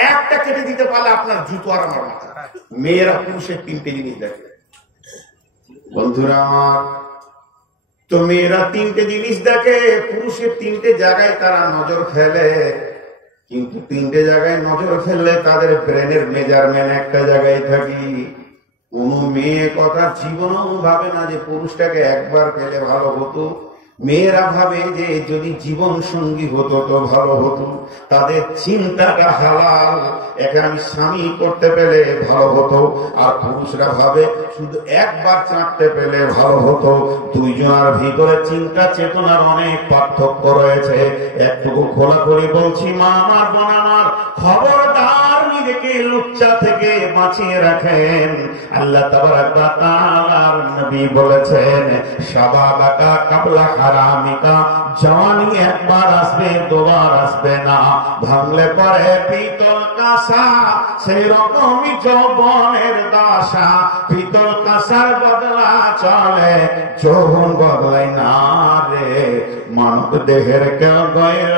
একটা কেটে দিতে পারলে আপনার জুতো আর আমার মাথা। মেয়েরা পুরুষের 3টে জিনিস দেখে। বন্ধুরা আমার, তো মেয়েরা 3টে জিনিস দেখে, পুরুষের 3টে জায়গায় তারা নজর ফেলে। কিন্তু 3টে জায়গায় নজর ফেললে তাদের ব্রেনের মেজারমেন্ট একটা জায়গায় থাকি। কোন মেয়ে কথা জীবনও ভাবে না যে পুরুষটাকে একবার পেলে ভালো হতো। মেয়েরা ভাবে যে যদি জীবন সঙ্গী হতো তো ভালো হতো। তাদের চিন্তাটা হালাল, একে আমি স্বামী করতে পেলে ভালো হতো। আর পুরুষরা ভাবে শুধু একবার চাঁদতে পেলে ভালো হতো। দুইজনের ভিতরে চিন্তা চেতনার অনেক পার্থক্য রয়েছে। একটুকু খোলাখুলি বলছি, মা আমার, বোন আমার, খবরদার নিজেকে লুচ্চা থেকে বাঁচিয়ে রাখেন। আল্লাহ তাবারাক ওয়া তাআলার নবী বলেছেন, শাবাবাকা কাবলা হারামিকা জওয়ানি একবার আসবে দুবার আসবে না, ভাঙলে পরে পিতল কাঁসা সেই রকমই যৌবনের দশা, পিতল কাঁসার বদলা চলে যৌবন বদলায় না রে, মানব দেহের কেউ গয়র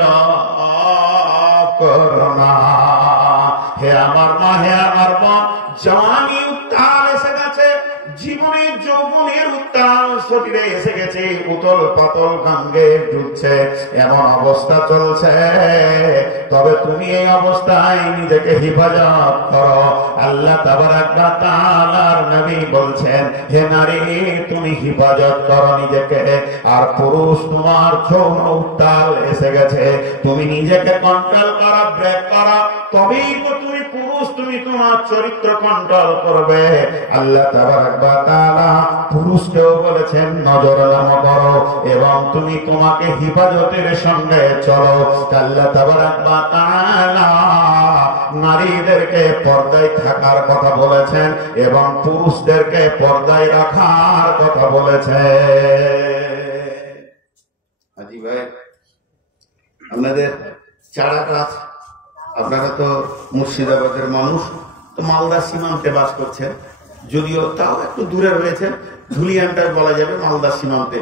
করোনা। হে আমার মা, হে আমার বোন, জওয়ানি উত্তাল এসে গেছে, জীবনের যৌবনের উত্তাল শরীরে এসে গেছে, উতল পাতল গাঙ্গে ডুবছে, এমন অবস্থা চলছে। তবে তুমি এই অবস্থায় নিজেকে হেফাজত করো। আল্লাহ তাবারাক ওয়া তাআলার নবী বলছেন, হে নারী তুমি হেফাজত করো নিজেকে। আর পুরুষ, তোমার যৌন উত্তাল এসে গেছে, তুমি নিজেকে কন্ট্রোল করো, ব্রেক করো, তবেই তো তুমি পুরুষ, তুমি তোমার চরিত্র কন্ট্রোল করবে। আল্লাহ তাবারাক ওয়া তাআলা পুরুষকেও বলেছেন নজরদাম করো এবং তুমি তোমাকে হেফাজতের সঙ্গে চলো। আল্লাহ তাবারাক ওয়া তাআলা নারীদেরকে পর্দায় থাকার কথা বলেছেন এবং পুরুষদেরকে পর্দায় রাখার কথা বলেছেন। আজি ভাই, আপনাদের চারা গাছ, আপনারা তো মুর্শিদাবাদের মানুষ, তো মালদা সীমান্তে বাস করছেন, যদিও তাও একটু দূরে রয়েছে, ধুলিয়ানটায় বলা যাবে মালদা সীমান্তে।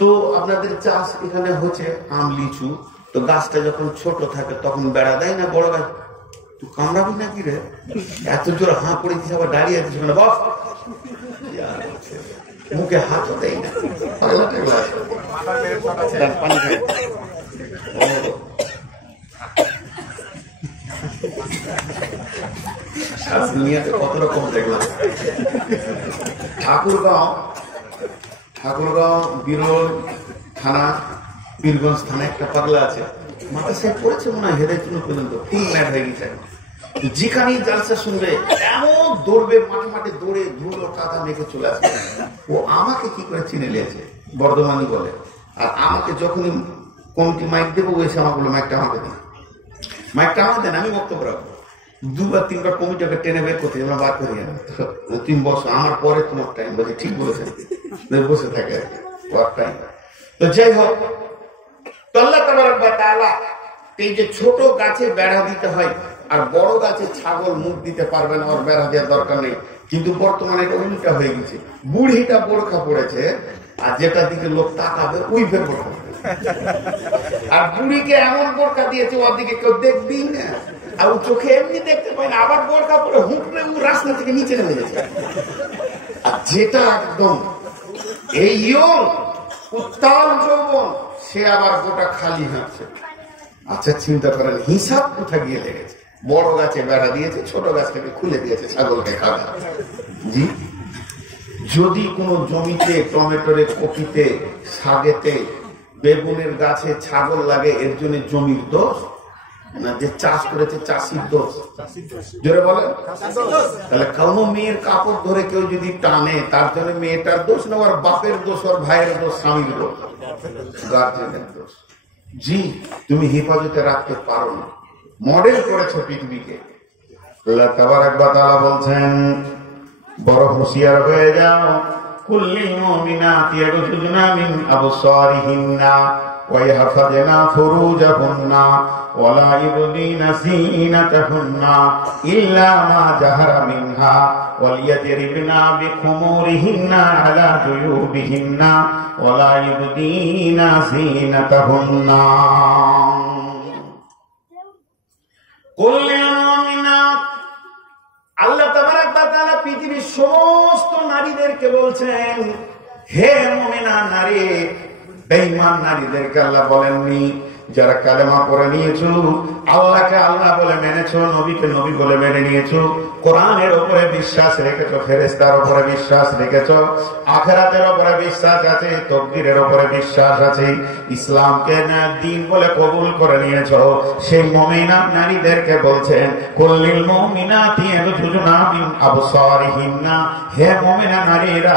তো আপনাদের চাষ এখানে হচ্ছে আম লিচু, তো গাছটা যখন ছোট থাকে তখন বেড়া দেয় না বড় গাছ, তুই কামড়াবি নাকি রে, এত জোর হাঁ করে দিস, আবার দাঁড়িয়ে আছিস মানে বস, মুখে হাতও দেয় না, পানি খায়। দুনিয়াতে কত রকম দেখলাম। ঠাকুরগাঁও বিরল থানা, বীরগঞ্জ থানা একটা পাগলা আছে, মাথা সেট করেছে মনে হয় হেদের চুল পর্যন্ত, ফুল ম্যাট হয়ে গেছে। যেখানেই জালসা শুনবে এমন দৌড়বে, মাঠে মাঠে দৌড়ে ধুলো কাদা মেখে চলে আসবে। ও আমাকে কি করে চিনে নিয়েছে, বর্ধমানি বলে। আর আমাকে যখনই কমিটি মাইক দেবো, ওই এসে আমাকে বললো মাইকটা আমাকে দিন, মাইকটা আমাকে দেন, আমি বক্তব্য রাখবো। দুবার তিনবার কমিটিকে টেনে বের করতে আমরা বার করি না, তুমি বসো, আমার পরে তোমার টাইম। বলছে ঠিক বলেছেন, বসে থাকে টাইম। তো যাই হোক, আল্লাহ তাবারাক ওয়া তাআলা এই যে ছোট গাছে বেড়া দিতে হয়, আর বড় গাছে ছাগল মুখ দিতে পারবে না, ওর বেড়া দেওয়ার দরকার নেই। কিন্তু বর্তমানে এটা উল্টা হয়ে গেছে, বুড়িটা বোরখা পড়েছে, আর যেটা দিকে লোক তাকাবে ওই ফের বোরখা, আর বুড়িকে এমন বোরখা দিয়েছে ওর দিকে কেউ দেখবেই না, আর ও চোখে এমনি দেখতে পায় না, আবার বোরখা পরে হুঁকড়ে ও রাস্তা থেকে নিচে নেমে গেছে। আর যেটা একদম এই উত্তাল যৌবন, সে আবার গোটা খালি হাঁটছে। আচ্ছা চিন্তা করেন হিসাব কোথায় গিয়ে লেগেছে। বড় গাছে বেড়া দিয়েছে, ছোট গাছটাকে খুলে দিয়েছে ছাগলকে খাবে। জি, যদি কোনো জমিতে টমেটোরে, কপিতে, শাকেতে, বেগুনের গাছে ছাগল লাগে, এর জন্য জমির দোষ না, যে চাষ করেছে চাষির দোষ? জোরে বলেন। তাহলে কোনো মেয়ের কাপড় ধরে কেউ যদি টানে, তার জন্য মেয়েটার দোষ না, ওর বাপের দোষ, ওর ভাইয়ের দোষ, স্বামীর দোষ, গার্জেনের দোষ। জি, তুমি হেফাজতে রাখতে পারো না, মডেল করেছো পৃথিবীকে। আল্লাহ তাবারাক ওয়া তাআলা বলছেন, বড় হুঁশিয়ার হয়ে যাও। কুল্লিল মুমিনাতি ইয়াগযুদনা মিন আবসারিহিন্না ওয়া ইয়াহফাযনা ফুরুজাহুন্না ওয়া লা ইবদিনা যিনাতাহুন্না ইল্লা মা জাহারা মিনহা ওয়া লিয়াজরিবনা বিখুমুরিহিন্না আলা জুয়ুবিহিন্না ওয়া লা ইবদিনা যিনাতাহুন্না। কুল্লিল মুমিনাত, আল্লাহ তাবারাক ওয়া তাআলা পৃথিবীর সমস্ত নারীদেরকে বলছেন, হে মুমিনা নারী। বেঈমান নারীদেরকে আল্লাহ বলেননি। যারা কালেমা পড়ে নিয়েছো, আল্লাহকে আল্লাহ বলে মেনেছো, নবীকে নবী বলে মেনে নিয়েছো, কোরআনের উপরে বিশ্বাস রেখেছো, ফেরেশতার উপরে বিশ্বাস রেখেছো, আখিরাতের উপরে বিশ্বাস আছে, তাকদীরের উপরে বিশ্বাস আছে, ইসলামকে দ্বীন বলে কবুল করে নিয়েছো, সেই মুমিনা নারীদেরকে বলছেন কুল্লিল মুমিনাতি ইয়াগযুদনা মিন আবসারিহিন্না, হে মুমিনা নারীরা,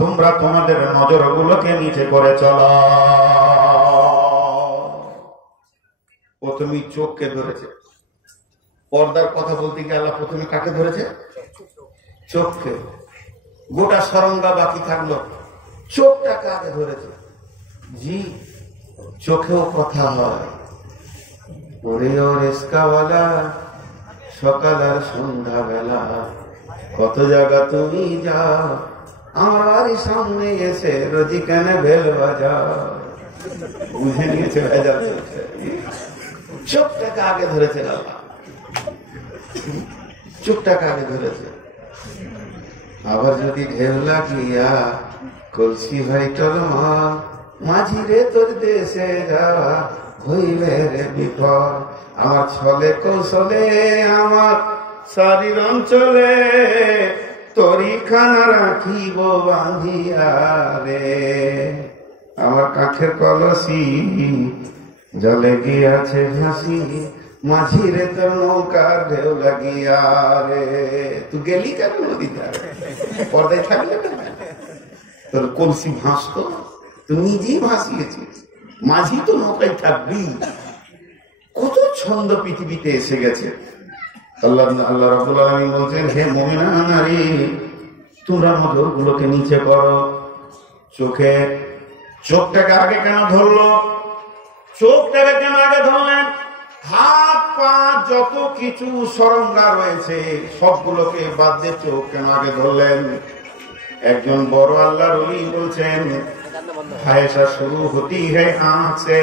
তোমরা তোমাদের নজরগুলোকে নিচে করে চলো। প্রথমে চোখকে ধরেছে। পর্দার কথা বলতে গিয়ে আল্লাহ প্রথমে কাকে ধরেছে? চোখকে। গোটা সরঙ্গা বাকি থাকলো, চোখটাকে আগে ধরেছে। জি, চোখেও কথা হয়। ওরে ও রিস্কাওয়ালা, সকাল আর সন্ধ্যা বেলা কত জায়গা তুমি যাও, আমার বাড়ির সামনে এসে রোজি কেন বেল বাজাও। বুঝে নিয়েছে ভেজাল চলছে, চোখটাকে আগে ধরেছে আল্লাহ, চোখটাকে আগে ধরেছে। আবার যদি ঢেউ লাগিয়া কলসি ভাই টলমা, মাঝি রে তোর দেশে যাওয়া হইবে রে বিপদ। আমার ছলে কৌশলে আমার শরীর অঞ্চলে তরি খানা রাখিব বাঁধিয়া রে। আমার কাঠের কলসি জলে গিয়াছে ভাসি, মাঝি রে তোর নৌকার ঢেউ লাগিয়া রে। তুই গেলি কেন নদীতে? পর্দায় থাকলে তোর কলসি ভাসতো, তুই নিজেই ভাসিয়েছিস, মাঝি তো নৌকায় থাকবি। কত ছন্দ পৃথিবীতে এসে গেছে। আল্লাহ রাব্বুল আলামিন বলছেন, হে মুমিনা নারী, তোমরা নজর গুলোকে নিচে করো। চোখটাকে আগে কেন ধরলো? চোখটাকে কেন আগে ধরলেন? হাত পা যত কিছু সরঞ্জাম রয়েছে সবগুলোকে বাদ দিয়ে চোখ কেন আগে ধরলেন? একজন বড় আল্লাহর ওলি বলছেন, খায়েশা শুরু হতি है आंख से,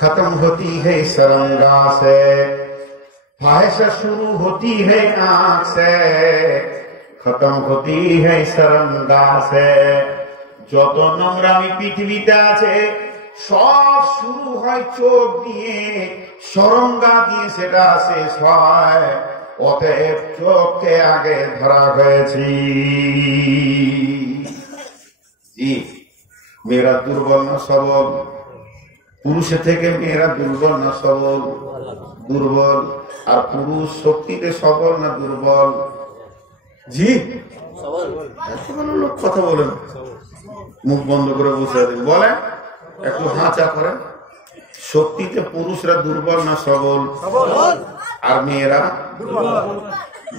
खत्म होती है सरंगा से। खाয়েশা शुरू होती है आंख से, खत्म होती है सरंगा से। যত নোংরামি পৃথিবীতে আছে সব শুরু হয় চোখ দিয়ে, সরঙ্গা দিয়ে সেটা শেষ হয়। অতএব চোখকে আগে ধরা হয়েছি। জি, মেয়েরা দুর্বল না সবল? পুরুষের থেকে মেয়েরা দুর্বল না সবল? দুর্বল। আর পুরুষ শক্তিতে সবল না দুর্বল? জি, লোক কথা বলেন, মুখ বন্ধ করে বসে আছেন, বলেন একটু হাঁচা করেন। শক্তিতে পুরুষরা দুর্বল না সবল? আর মেয়েরা?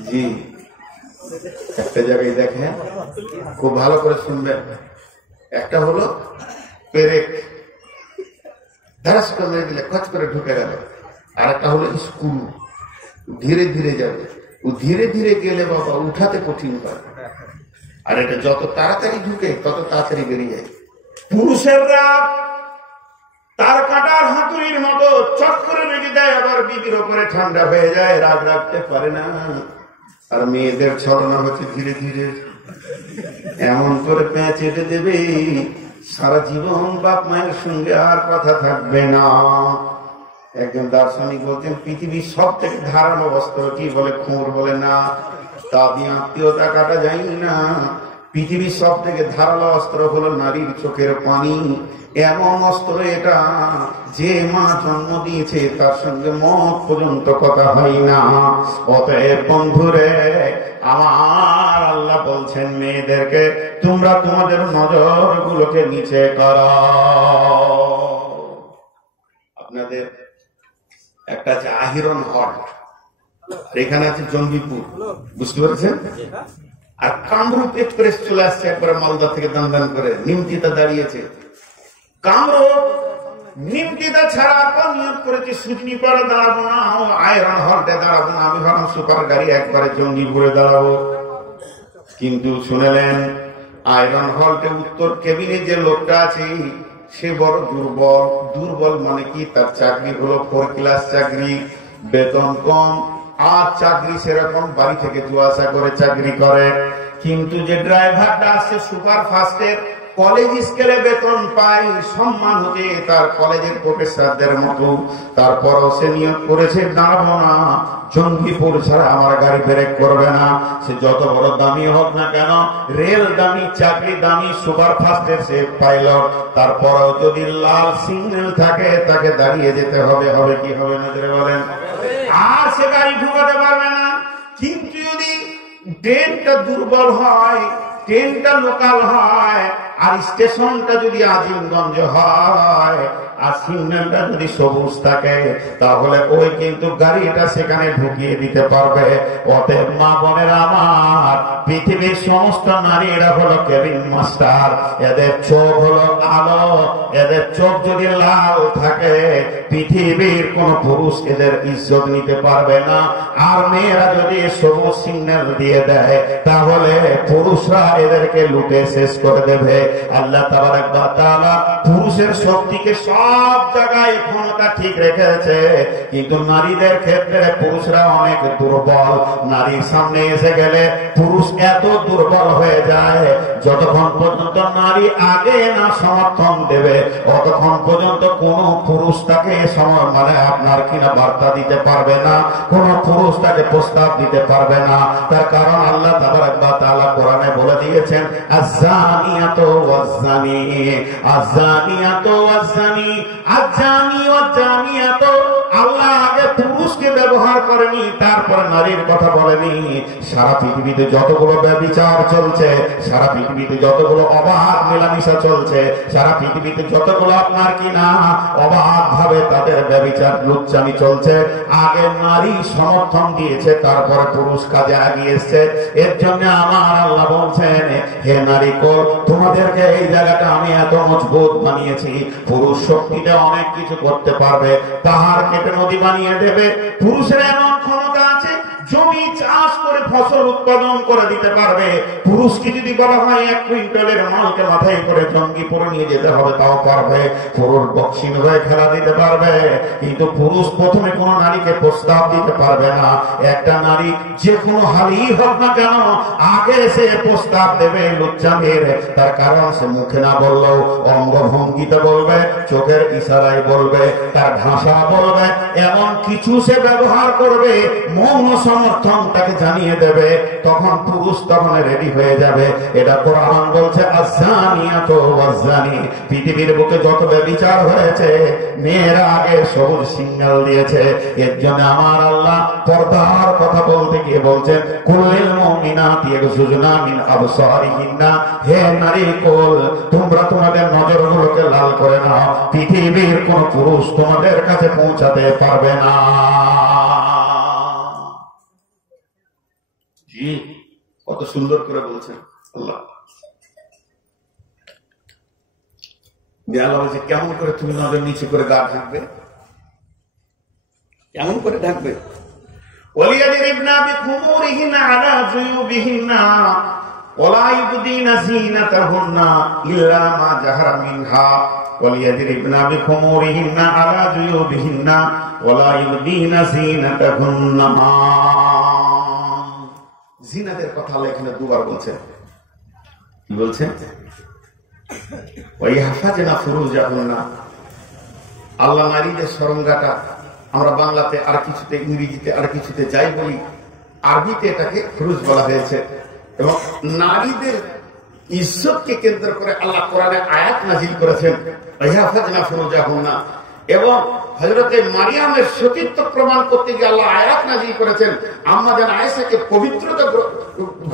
জি, একটা জায়গায় দেখেন, খুব ভালো করে শুনবেন। একটা হলো পেরেক, ধারাস করে মেরে দিলে খচ করে ঢুকে গেল। আর একটা হলো স্ক্রু, ধীরে ধীরে যাবে। ও ধীরে ধীরে গেলে বাবা উঠাতে কঠিন হয়। আর এটা যত তাড়াতাড়ি ঢুকে তত তাড়াতাড়ি বেরিয়ে যায়। পুরুষেরা তার কাটার হাতুড়ির মতো চট করে লেগে যায়, আবার বিবির ওপরে ঠান্ডা হয়ে যায়, রাগ রাখতে পারে না। আর মেয়েদের ছলনা হচ্ছে ধীরে ধীরে এমন করে পেঁচ চেটে দেবে, সারা জীবন বাপ মায়ের সঙ্গে আর কথা থাকবে না। একজন দার্শনিক বলছেন, পৃথিবীর সব থেকে ধারালো অস্ত্র কি বলে? খুঁড় বলে না, তা দিয়ে আত্মীয়তা কাটা যায় না। পৃথিবীর সব থেকে ধারালো অস্ত্র হলো নারীর চোখের পানি। এমন অস্ত্র এটা, যে মা জন্ম দিয়েছে তার সঙ্গে মত পর্যন্ত কথা হয় না। অতএব বন্ধুরে আমার আল্লাহ বলছেন, মেয়েদেরকে তোমরা তোমাদের নজর গুলোকে নিচে করো। আপনাদের একটা আছে আহিরন হট, এখানে আছে জঙ্গিপুর, বুঝতে পেরেছেন? আর কামরূপ এক্সপ্রেস চলে আসছে একবারে মালদা থেকে দান দান করে, নিমতিতা দাঁড়িয়েছে। কামরূপ নিমতিতা ছাড়া নিয়োগ করেছে সুজনি পাড়া দাঁড়াবো না, আয়রন হল্টে দাঁড়াবো না, আমি ভাবলাম সুপার গাড়ি একবারে জঙ্গিপুরে দাঁড়াবো। কিন্তু শুনেলেন, আয়রন হল্টে উত্তর কেবিনে যে লোকটা আছে সে বড় দুর্বল। দুর্বল মানে কি? তার চাকরি হলো 4 ক্লাস চাকরি, বেতন কম, আর চাকরি সেরকম বাড়ি থেকে যাওয়া করে চাকরি করে। কিন্তু যে ড্রাইভারটা আছে সুপার ফাস্টের, কলেজ স্কেলে বেতন পায়, সম্মান হচ্ছে তার কলেজের প্রফেসরদের মতো। তারপরও সে নিয়োগ করেছে, দাঁড়াবো না, জঙ্গিপুর ছাড়া আমার গাড়ি ব্রেক করবে না। সে যত বড় দামি হোক না কেন, রেল দামি, চাকরি দামি, সুপার ফাস্টের সে পাইলট, তারপরেও যদি লাল সিগন্যাল থাকে তাকে দাঁড়িয়ে যেতে হবে। হবে কি হবে না বলেন? আর সে গাড়ি ঢুকাতে পারবে না। কিন্তু যদি ট্রেনটা দুর্বল হয়, ট্রেনটা লোকাল হয়, আর স্টেশনটা যদি আজিমগঞ্জ হয় আর সিগন্যালটা যদি সবুজ থাকে তাহলে ওই কিন্তু গাড়িটা সেখানে ঢুকিয়ে দিতে পারবে। অতএব মা বোনের আমার, পৃথিবীর সমস্ত নারীরা হলো কেবিন মাস্টার, এদের চোখ হলো আলো, এদের চোখ যদি লাল থাকে পৃথিবীর কোন পুরুষ এদের ইজ্জত নিতে পারবে না। আর মেয়েরা যদি সবুজ সিগন্যাল দিয়ে দেয় তাহলে পুরুষরা এদেরকে লুটে শেষ করে দেবে। আল্লাহ তাবারক ওয়া তাআলা পুরুষের শক্তিকে সব জায়গায় ক্ষমতা ঠিক রেখেছে, কিন্তু নারীদের ক্ষেত্রে পুরুষরা অনেক দুর্বল। নারীর সামনে এসে গেলে পুরুষ এত দুর্বল হয়ে যায়, যতক্ষণ পর্যন্ত নারী আগে না সমর্থন দেবে ততক্ষণ পর্যন্ত কোন পুরুষ তাকে মানে আপনার কিনা বার্তা দিতে পারবে না, কোন পুরুষ তাকে প্রস্তাব দিতে পারবে না। তার কারণ আল্লাহ তাবারক ওয়া তাআলা কোরআনে বলে দিয়েছেন, আয-যানিয়াতু ওয়াজ-যানি, আয-যানিয়াতু ওয়াজ-যানি, আয-যানি ওয়াজ-যানিয়াতু। আল্লাহ আগে পুরুষকে ব্যবহার করেনি, তারপরে নারীর কথা বলেনি। সারা পৃথিবীতে যতগুলো ব্যভিচার চলছে, সারা পৃথিবীতে যতগুলো অবাধ মেলামেশা চলছে, সারা পৃথিবীতে যতগুলো আপনার কিনা অবাধ ভাবে তাদের ব্যভিচার লুচ্চামি চলছে, আগে নারী সমর্থন দিয়েছে, তারপরে পুরুষ কাজে আগিয়ে এসছে। এর জন্য আমার আল্লাহ বলছেন, হে নারী কোল, তোমাদেরকে এই জায়গাটা আমি এত মজবুত বানিয়েছি। পুরুষ শক্তিতে অনেক কিছু করতে পারবে, পাহাড় কেটে নদী বানিয়ে দেবে। পুরুষের এমন ক্ষমতা আছে, জমি চাষ করে ফসল উৎপাদন করে দিতে পারবে। পুরুষকে যদি বলা হয় 1 কুইন্টালের মালকে মাথায় করে জঙ্গিপুরে নিয়ে যেতে হবে, তাও পারবে। পুরুষ বক্সিং হয়ে খেলা দিতে পারবে, কিন্তু পুরুষ প্রথমে কোন নারীকে প্রস্তাব দিতে পারবে না। একটা নারী যে কোনো হালই হোক না কেন আগে সে প্রস্তাব দেবে লুচ্চামের। তার কারণ সে মুখে না বললেও অঙ্গভঙ্গিতে বলবে, চোখের ইশারায় বলবে, তার ভাষা বলবে, এমন কিছু সে ব্যবহার করবে, মৌন সমর্থন তাকে জানিয়ে দেবে। তখন পুরুষ তখন রেডি হয়ে যাবে। এটা কোরআন বলছে, আয-যানিয়াতু ওয়াজ-যানি। পৃথিবীর বুকে যত ব্যভিচার হয়েছে মেয়েরা আগে সবুজ সিগন্যাল দিয়েছে। এর জন্য আমার আল্লাহ পর্দার কথা বলতে গিয়ে বলছেন, কুল্লিল মুমিনাতি ইয়াগযুজনা মিন আবসারিহিন্না। হে নারী কোল, তোমরা তোমাদের নজরগুলোকে লাল করে নাও, পৃথিবীর কোন পুরুষ তোমাদের কাছে পৌঁছাতে পারবে না। জি, কত সুন্দর করে বলছেন আল্লাহ। বলছে, কেমন করে তুমি নজর নিচে করে গা ঢাকবে, কেমন করে ঢাকবে? ওয়ালিয়াদরিবনা বিখুমুরিহিন্না আলা জুয়ুবিহিন্না ওয়ালা ইবদিনা যিনাতাহুন্না ইল্লা মা জাহারা মিনহা ওয়ালিয়াদরিবনা বিখুমুরিহিন্না আলা জুয়ুবিহিন্না ওয়ালা ইবদিনা যিনাতাহুন্না। জিনাদের কথা আল্লাহ এখানে দুবার বলছেন। কি বলছেন? ওয়াইহাফাজনা ফুরুজাহুন্না। আল্লাহ নারীদের সরঙ্গাটা, আমরা বাংলাতে আর কিছুতে, ইংরেজিতে আর কিছুতে যাই বলি, আরবিতে এটাকে ফুরুজ বলা হয়েছে। এবং নারীদের ইজ্জতকে কেন্দ্র করে আল্লাহ কোরআনে আয়াত নাযিল করেছেন, ওয়াইহাফাজনা ফুরুজাহুন্না। এবং হযরতে মারিয়ামের সতীত্ব প্রমাণ করতে গিয়ে আল্লাহ আয়াত নাযিল করেছেন। আম্মা জান আয়েশাকে পবিত্রতা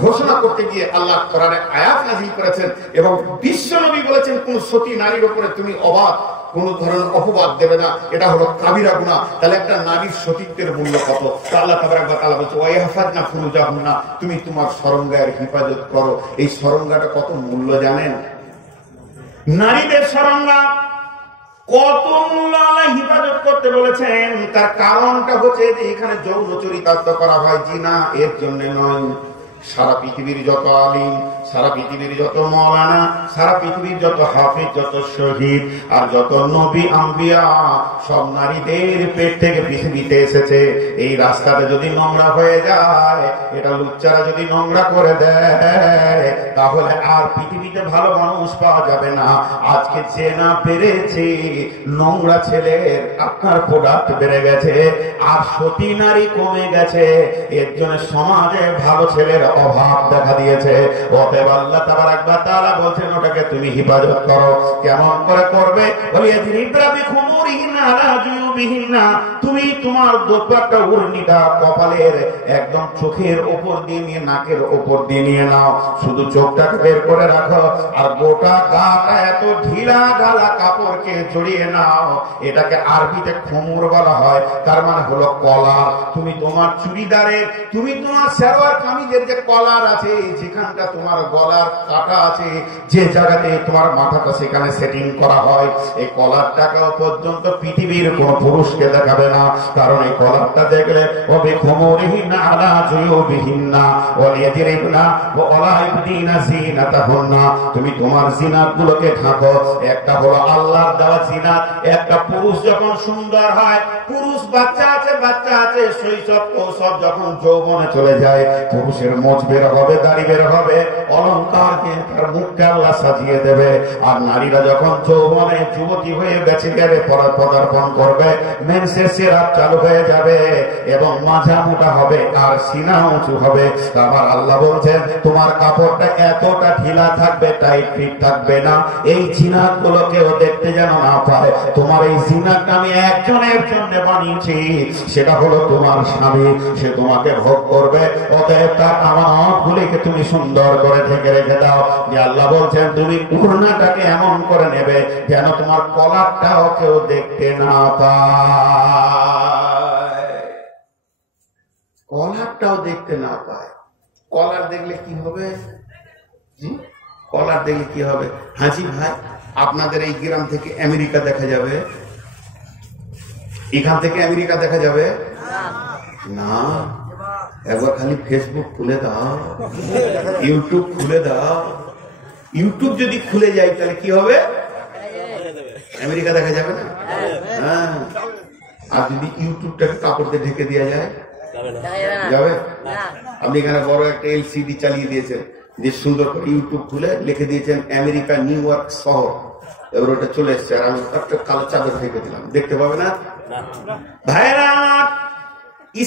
ঘোষণা করতে গিয়ে আল্লাহ কোরআনে আয়াত নাযিল করেছেন। এবং বিশ্বনবী বলেছেন, কোন সতী নারীর উপরে তুমি অবাধ কোন ধরনের অপবাদ দেবে না, এটা হলো কাবিরা গুনাহ। তাহলে একটা নারীর সতীত্বের মূল্য কত? আল্লাহ তাবারক ওয়া তাআলা বলছে, ওয়াইহাফাজনা ফুরুজাহুন্না, তুমি তোমার সরঙ্গার হিফাজত করো। এই সরঙ্গাটা কত মূল্য জানেন? নারীদের সরঙ্গা কত মূল্য আল্লাহ হিফাজত করতে বলেছেন। তার কারণটা হচ্ছে যে এখানে যৌন চরিতার্থ করা হয়, জিনা এর জন্য নয়। সারা পৃথিবীর যত আলিম, সারা পৃথিবীর যত মাওলানা, সারা পৃথিবীর যত হাফিজ, যত শহীদ আর যত নবী আম্বিয়া, সব নারীদের পেট থেকে পৃথিবীতে এসেছে। এই রাস্তাটা যদি নোংরা হয়ে যায়, এটা লুচ্চারা যদি নোংরা করে দেয়, তাহলে আর পৃথিবীতে ভালো মানুষ পাওয়া যাবে না। আজকে যে না পেরেছি, নোংরা ছেলের আপনার প্রোডাক্ট বেড়ে গেছে আর সতী নারী কমে গেছে। এর জন্য সমাজে ভালো ছেলের অভাব দেখা দিয়েছে। অতএব আল্লাহ তাবারাক ওয়া তাআলা বলছেন ওটাকে তুমি হিফাজত করো। কেমন করে করবে? তুমি তোমার দোপাট্টা উড়নিটা কপালের একদম চোখের উপর দিয়ে নিয়ে নাকের উপর দিয়ে নিয়ে নাও, শুধু চোখটাকে বের করে রাখো, আর গোটা গাটা এত ঢিলা ঢালা কাপড়কে জড়িয়ে নাও। এটাকে আরবিতে খুমুর বলা হয়, তার মানে হলো কলার। তুমি তোমার চুড়িদারের, তুমি তোমার সালোয়ার কামিজের যে কলার আছে, যেখানটা তোমার গলার কাটা আছে, যে জায়গাতে তোমার মাথাটা সেখানে সেটিং করা হয়, এই কলারটাকেও পর্যন্ত পৃথিবীর কোন পুরুষকে দেখাবে না। কারণ এই কলারটা দেখলে ওবে খুমুরিহিন্না আলা জুয়ুবিহিন্না ওয়ালিয়াদরিবনা ওয়ালা ইবদিনা জিনাতাহুন্না। তুমি তোমার জিনাতগুলোকে ঢাকো। একটা হলো আল্লাহর দেওয়া জিনাত। একটা পুরুষ যখন সুন্দর হয়, পুরুষ বাচ্চা আছে শৈশব কৌশব যখন যৌবনে চলে যায়, পুরুষের মোচ বের হবে, দাড়ি বের হবে, অলংকার দিয়ে তার মুখকে আল্লাহ সাজিয়ে দেবে। আর নারীরা যখন যৌবনে যুবতী হয়ে বেঁচে গেলে পদার্পণ করবে, মেন্সের সিরাপ চালু হয়ে যাবে এবং মাঝা মোটা হবে আর সিনা উঁচু হবে। আমার আল্লাহ বলছেন তোমার কাপড়টা এতটা ঢিলা থাকবে, টাইট ফিট থাকবে না, এই জিনাত গুলোকেও দেখতে যেন না পায়। তোমার এই জিনাতটা আমি একজনের জন্য বানিয়েছি, সেটা হলো তোমার স্বামী, সে তোমাকে ভোগ করবে। অতএব তার আমানতগুলিকে তুমি সুন্দর করে ঢেকে রেখে দাও। যে আল্লাহ বলছেন তুমি ওড়নাটাকে এমন করে নেবে যেন তোমার কলারটাও কেউ দেখতে না পায়, কলারটাও দেখতে না পায়। কলার দেখলে কি হবে? কলার দেখলে কি হবে? হাজি ভাই, আপনাদের এই গ্রাম থেকে আমেরিকা দেখা যাবে? এখান থেকে আমেরিকা দেখা যাবে না? একবার খালি ফেসবুক খুলে দাও, ইউটিউব খুলে দাও। ইউটিউব যদি খুলে যায় তাহলে কি হবে? আমেরিকা দেখা যাবে না? হ্যাঁ। আর যদি ইউটিউবটাকে কাপড় দিয়ে ঢেকে দেওয়া যায় যাবে? আপনি এখানে বড় একটা এলসিডি চালিয়ে দিয়েছেন, যে সুন্দর করে ইউটিউব খুলে লিখে দিয়েছেন আমেরিকা নিউ ইয়র্ক শহর, এবার ওটা চলে এসছে, আর আমি একটা কালো চাদর ঢেকে দিলাম, দেখতে পাবে না? ভাইরা আমার,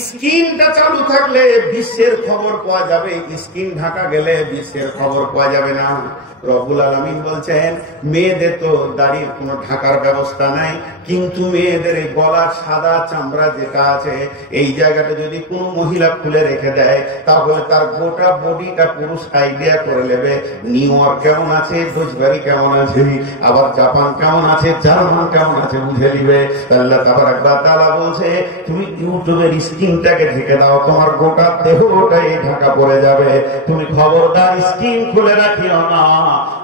স্ক্রিনটা চালু থাকলে বিশ্বের খবর পাওয়া যাবে, স্ক্রিন ঢাকা গেলে বিশ্বের খবর পাওয়া যাবে না। রব্বুল আলামিন বলছেন মেয়েদের তো দাড়ির কোনো ঢাকার ব্যবস্থা নাই, কিন্তু মেয়েদের এই গলার সাদা চামড়া যেটা আছে, এই জায়গাটা যদি কোনো মহিলা খুলে রেখে দেয় তাহলে তার গোটা বডিটা পুরুষ আইডিয়া করে নেবে নিউ ইয়র্ক কেমন আছে, ডুজবারি কেমন আছে, আবার জাপান কেমন আছে, জার্মান কেমন আছে বুঝে নিবে। আল্লাহ তাবারাক ওয়া তাআলা বলছে তুমি ইউটিউবের স্ক্রিনটাকে ঢেকে দাও, তোমার গোটা দেহটাই ঢাকা পড়ে যাবে। তুমি খবরদার স্ক্রিন খুলে রাখিও না।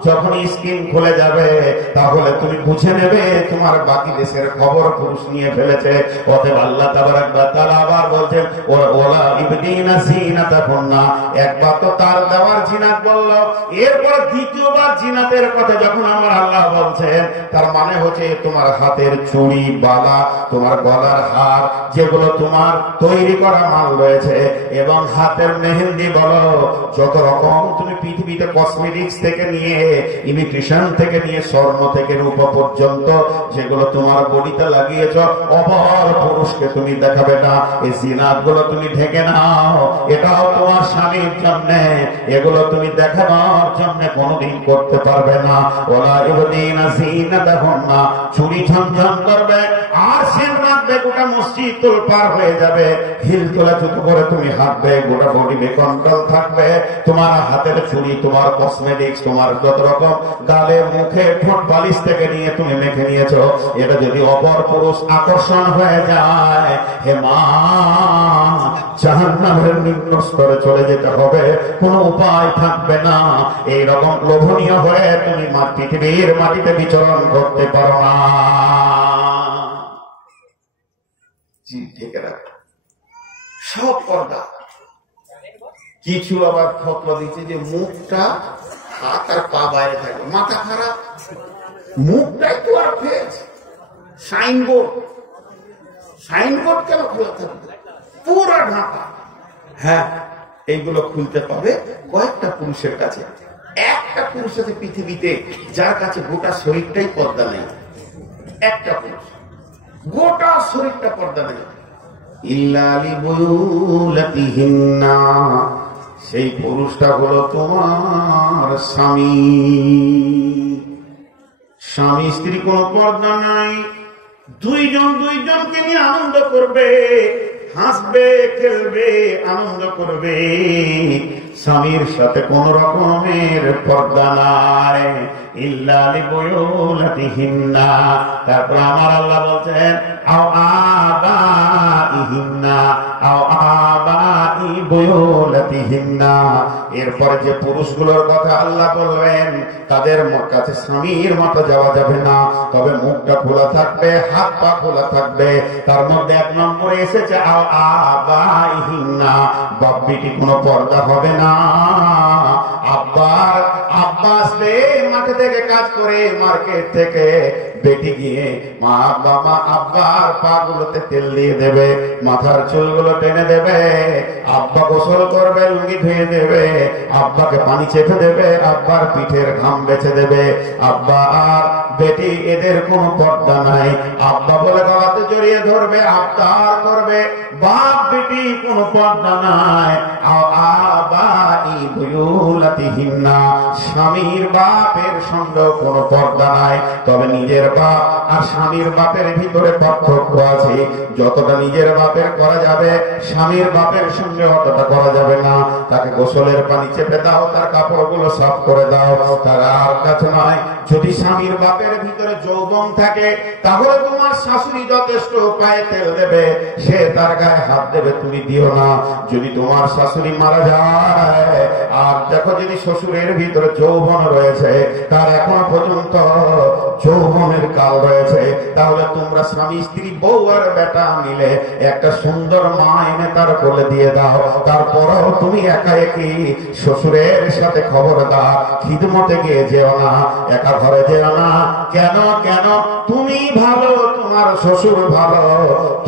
যখন স্ক্রিন খুলে যাবে তাহলে তুমি বুঝে নেবে তোমার বাকি দেশের খবর পুরুষ নিয়ে ফেলেছে। অতএব আল্লাহ তাবারাক ওয়া তাআলা আবার বলছেন ওয়ালা ইবদিনা জিনাতাহুন্না। একবার তো তার দেওয়ার জিনাত বলল, এরপর দ্বিতীয়বার জিনাতের কথা যখন আমার আল্লাহ বলছেন, তার মানে হচ্ছে তোমার হাতের চুড়ি, বালা, তোমার গলার হার, যেগুলো তোমার তৈরি করা মাল রয়েছে, এবং হাতের মেহেন্দি বলো, যত রকম তুমি পৃথিবীতে কসমেটিক্স থেকে নিয়ে, ইমিটেশন থেকে নিয়ে, স্বর্ণ থেকে রূপা পর্যন্ত যেগুলো তোমার বডিতে লাগিয়েছ, অপর পুরুষকে তুমি দেখাবে না। এই জিনাতগুলো তুমি ঢেকে নাও, এটাও তোমার স্বামীর জন্য, এগুলো তুমি দেখানোর জন্য কোনোদিন করতে পারবে না। ওলা ইবদিনা জিনাতাহুন্না, চুরি ঝনঝন করবে আর সেন রাখবে, গোটা মসজিদ তোলপার হয়ে যাবে, হিল তোলা জুতো করে তুমি হাঁটবে, গোটা বডি বেকন্ট্রোল থাকবে। তোমার হাতের চুড়ি, তোমার কসমেটিক্স, তোমার যত রকম গালে মুখে ঠোঁট বালিশ থেকে নিয়ে তুমি মেখে নিয়েছো, এটা যদি অপর পুরুষ আকর্ষণ হয়ে যায়, হে মা, জাহান্নামের নিম্ন স্তরে চলে যেতে হবে, কোনো উপায় থাকবে না। এইরকম লোভনীয় হয়ে তুমি পৃথিবীর মাটিতে বিচরণ করতে পারো না। জি, ঢেকে রাখো সব পর্দা। কিছু আবার ফতোয়া দিচ্ছে যে মুখটা, হাত আর পা বাইরে থাকবে, মাথা খারাপ, মুখটাই তো আর ফেজ। সাইনবোর্ড কেন খোলা থাকবে? পুরো ঢাকা। হ্যাঁ, এইগুলো খুলতে পাবে কয়েকটা পুরুষের কাছে। একটা পুরুষ আছে পৃথিবীতে যার কাছে গোটা শরীরটাই পর্দা নেই। একটা পুরুষ গোটা শরীরটা পর্দা নেই। ইল্লা লিবুলাতিহিন্না, সেই পুরুষটা হলো তোমার স্বামী। স্বামী স্ত্রী কোনো পর্দা নাই, দুইজন দুইজনকে নিয়ে আনন্দ করবে, হাসবে, খেলবে, আনন্দ করবে। স্বামীর সাথে কোন রকমের পর্দা নাই, ইল্লা লিবুয়ুতিহিন্না। তারপর আমার আল্লাহ বলছেন আও আবাইহিন্না আও আবাই বুয়ুতিহিন্না। এরপরে যে পুরুষগুলোর কথা আল্লাহ বলবেন তাদের কাছে স্বামীর মতো যাওয়া যাবে না, তবে মুখটা খোলা থাকবে, হাত পা খোলা থাকবে। তার মধ্যে 1 নম্বরে এসেছে আও আবাইহিন্না, বাপ বেটি কোনো পর্দা হবে না। আব্বা আসবে মাঠে থেকে কাজ করে, মার্কেট থেকে, বেটি গিয়ে মা আব্বার পা গুলোতে তেল দিয়ে দেবে, মাথার চুলগুলো টেনে দেবে, আব্বা গোসল করবে, লুঙ্গি ধুয়ে দেবে, আব্বাকে পানি চেপে দেবে, আব্বার পিঠের ঘাম বেছে দেবে। আব্বা আর বেটি এদের কোনো পর্দা নাই। আব্বা বলে বাবাতে জড়িয়ে ধরবে, আবদার করবে, বাপ বেটি কোনো পর্দা নাই। স্বামীর বাপের সঙ্গে কোনো পর্দা নাই, তবে নিজের বাপ আর স্বামীর বাপের ভিতরে পার্থক্য আছে। যতটা নিজের বাপের করা যাবে স্বামীর বাপের সঙ্গে অতটা করা যাবে না। তাকে গোসলের পানি চেপে দাও, তার কাপড়গুলো সাফ করে দাও, তার আর কাছে নয়। যদি স্বামীর বাপের ভিতরে যৌবন থাকে তাহলে তোমার শাশুড়ি যথেষ্ট, পায়ে তেল দেবে, সে তার গায়ে হাত দেবে, তুমি দিও না। যদি তোমার শাশুড়ি মারা যায় আর দেখো যদি শ্বশুরের ভিতরে যৌবন রয়েছে, তার এখনো পর্যন্ত যৌবনের কাল রয়েছে, তাহলে তোমরা স্বামী স্ত্রী বউ আর বেটা মিলে একটা সুন্দর মা এনে তার কোলে দিয়ে দাও। তারপরেও তুমি একা একই শ্বশুরের সাথে খবরদার খিদমতে গিয়ে যেও না, একা ঘরে যেও না। কেন কেন? তুমি ভালো, তোমার শ্বশুর ভালো,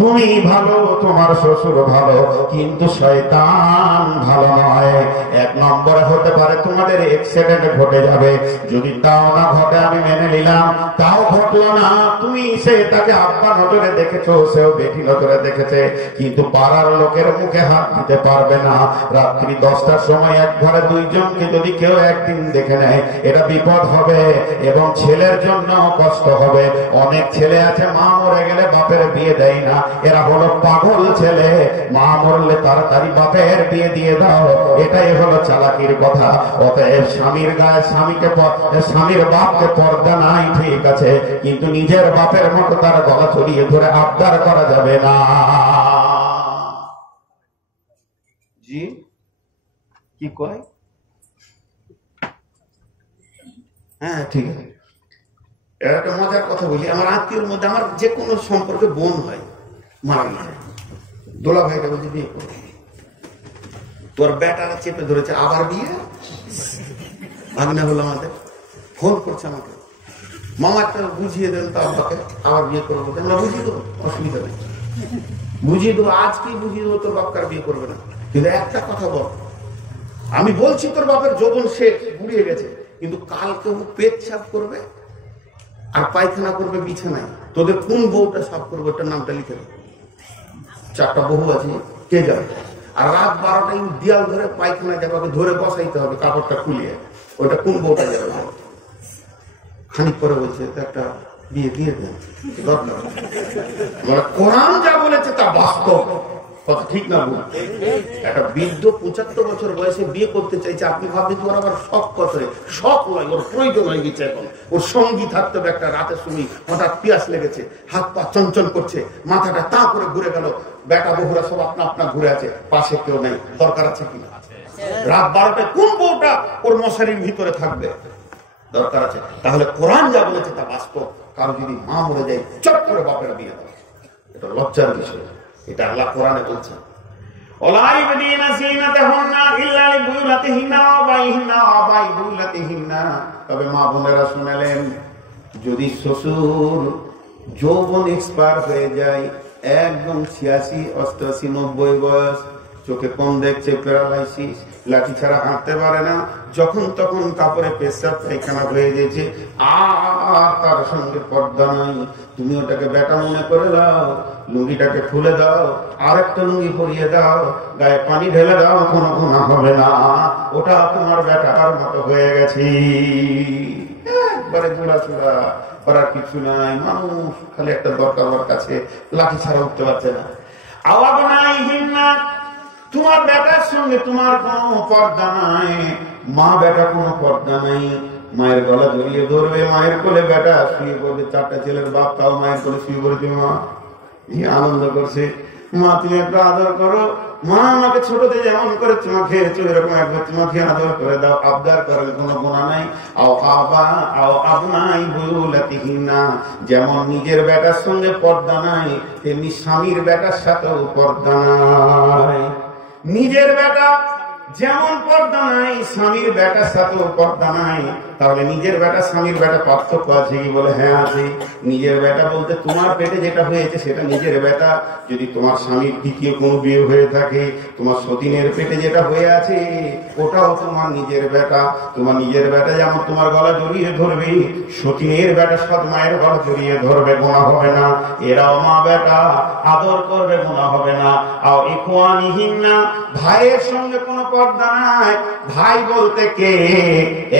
তুমি ভালো, তোমার শ্বশুর ভালো, কিন্তু শয়তান ভালো নয়। 1 নম্বরে হতে পারে তোমাদের অ্যাক্সিডেন্ট ঘটে যাবে, যদি তাও না ঘটে আমি মেনে নিলাম, তাও ঘটলো না, তুমি সে তাকে আব্বা নজরে দেখেছো, সেও বেটি নজরে দেখেছে, কিন্তু পাড়ার লোকের মুখে হাত দিতে পারবে না। রাত্রি 10টার সময় এক ঘরে দুইজনকে যদি কেউ একদিন দেখে নেয়, এটা বিপদ হবে এবং ছেলের জন্য কষ্ট হবে। অনেক ছেলে আছে মা মরে গেলে বাপের বিয়ে দেয় না, এরা হলো পাগল ছেলে। মা মরলে তাড়াতাড়ি বাপের বিয়ে দিয়ে দাও, এটাই হলো চালাকির কথা। অতএব স্বামীর গায়ে স্বামীর বাপকে পর্দা নাই, ঠিক আছে, কিন্তু নিজের বাপের মতো তার গলা চড়িয়ে ধরে আবদার করা যাবে না। জি কি কয়? হ্যাঁ ঠিক আছে। একটা মজার কথা বলি, আমার আত্মীয়র মধ্যে আমার যে কোনো সম্পর্কে বোন হয়, মারা না, দোলা ভাইটা বলছে বিয়ে করবে, তোর বেটারা চেপে ধরেছে আবার বিয়ে। ভাগনা হলো আমাদের, ফোন করছে আমাকে, মামা একটা বুঝিয়ে দেন তো আব্বাকে, আবার বিয়ে করবো। আমরা বুঝিয়ে দেবো, অসুবিধা নেই, বুঝিয়ে দেবো, আজকেই বুঝিয়ে দেবো, তোর বাপকার বিয়ে করবে না। কিন্তু একটা কথা বল, আমি বলছি তোর বাপের যৌবন শেষ, গুড়িয়ে গেছে, কিন্তু কালকে ও পেট সাফ করবে আর পায়খানা করবে বিছানায়, তোদের কোন বউটা সাফ করবে ওটার নামটা লিখে দেবে। 4টা বহু আছে, কে যাবে? আর রাত 12টায় দেয়াল ধরে পায়খানা যাবে, ধরে বসাইতে হবে কাপড়টা খুলিয়ে, ওইটা কোন বউটা যাবে? খানিক পরে বলছে একটা বিয়ে দিয়ে দেন, দরকার মানে কোরআন যা বলেছে তা বাস্তব কথা, ঠিক না বল? একটা বৃদ্ধ 75 বছর বয়সে বিয়ে করতে চাইছে, আপনি ভাববেন তোমার আবার শখ কত? শখ নয়, ওর প্রয়োজন হয়ে গেছে এখন, ওর সঙ্গী থাকতে হবে। একটা রাতের সময় হঠাৎ পিয়াস লেগেছে, হাত পা চঞ্চল করছে, মাথাটা তা করে ঘুরে গেল, বেটা বহুরা সব আপনা আপনা ঘুরে আছে, পাশে কেউ নেই, দরকার আছে কিনা? রাত 12টায় কোন বউটা ওর মশারির ভিতরে থাকবে? দরকার আছে। তাহলে কোরআন যা বলেছে তা বাস্তব। কারো যদি মা মরে যায়, চট করে বাপের বিয়ে দেয়, এটা লজ্জার বিষয়। এটা আল্লাহ কোরআনে বলছেন, তবে মা বোনেরা শুনালেন, যদি শ্বশুর যৌবন এক্সপায়ার হয়ে যায়, একদম 86, 88, 90 বয়স, চোখে কম দেখছে, প্যারালাইসিস, লাঠি ছাড়া হাঁটতে পারে না, যখন তখন কাপড়ে পেশাব পায়খানা হয়ে গেছে, আর তার সঙ্গে পর্দা নাই। তুমি ওটাকে বেটা মনে করে দাও, লুঙ্গিটাকে খুলে দাও, আরেকটা লুঙ্গি পরিয়ে দাও, গায়ে পানি ঢেলে দাও, কোনো গুনাহ হবে না, ওটা তোমার বেটার মতো হয়ে গেছে। একবারে জোড়া করার কিছু নাই। মানুষ খালি একটা দরকার, ওর কাছে লাঠি ছাড়া উঠতে পারছে না। আওয়াজ নাই হিন্না, তোমার বেটার সঙ্গে তোমার কোনো পর্দা নাই। মা বেটা কোনো পর্দা নাই। মায়ের গলা জড়িয়ে ধরবে, মায়ের কোলে বেটা শুয়ে পড়বে, 4টা ছেলের বাপ তাও মায়ের কোলে শুয়ে পড়েছে। মা আনন্দ করছে, মা তুমি একটা আদর করো, মা আমাকে ছোটতে যেমন করে চুমা খেয়েছো এরকম একবার চুমা খেয়ে আদর করে দাও। আবদার করার কোনো গুনাহ নাই। যেমন নিজের বেটার সঙ্গে পর্দা নাই, তেমনি স্বামীর বেটার সাথেও পর্দা নাই। নিজের বেটা যেমন পর্দা নাই, স্বামীর বেটার সাথেও পর্দা নাই। তাহলে নিজের বেটা স্বামীর বেটা পার্থক্য আছে কি? বলে হ্যাঁ আছে। নিজের বেটা বলতে তোমার পেটে যেটা হয়েছে সেটা নিজের বেটা। যদি তোমার স্বামীর দ্বিতীয় কোনো বিয়ে হয়ে থাকে, তোমার সতীনের পেটে যেটা হয়ে আছে ওটাও তোমার নিজের বেটা। তোমার নিজের বেটা যেমন তোমার গলা জড়িয়ে ধরবে, সতীনের বেটা সৎ মায়ের গলা জড়িয়ে ধরবে, গুনাহ হবে না। এরাও মা বেটা, আদর করবে, গুনাহ হবে না। আর ইখওয়ানিহিন্না, ভাইয়ের সঙ্গে কোনো পর্দা নাই। ভাই বলতে কে?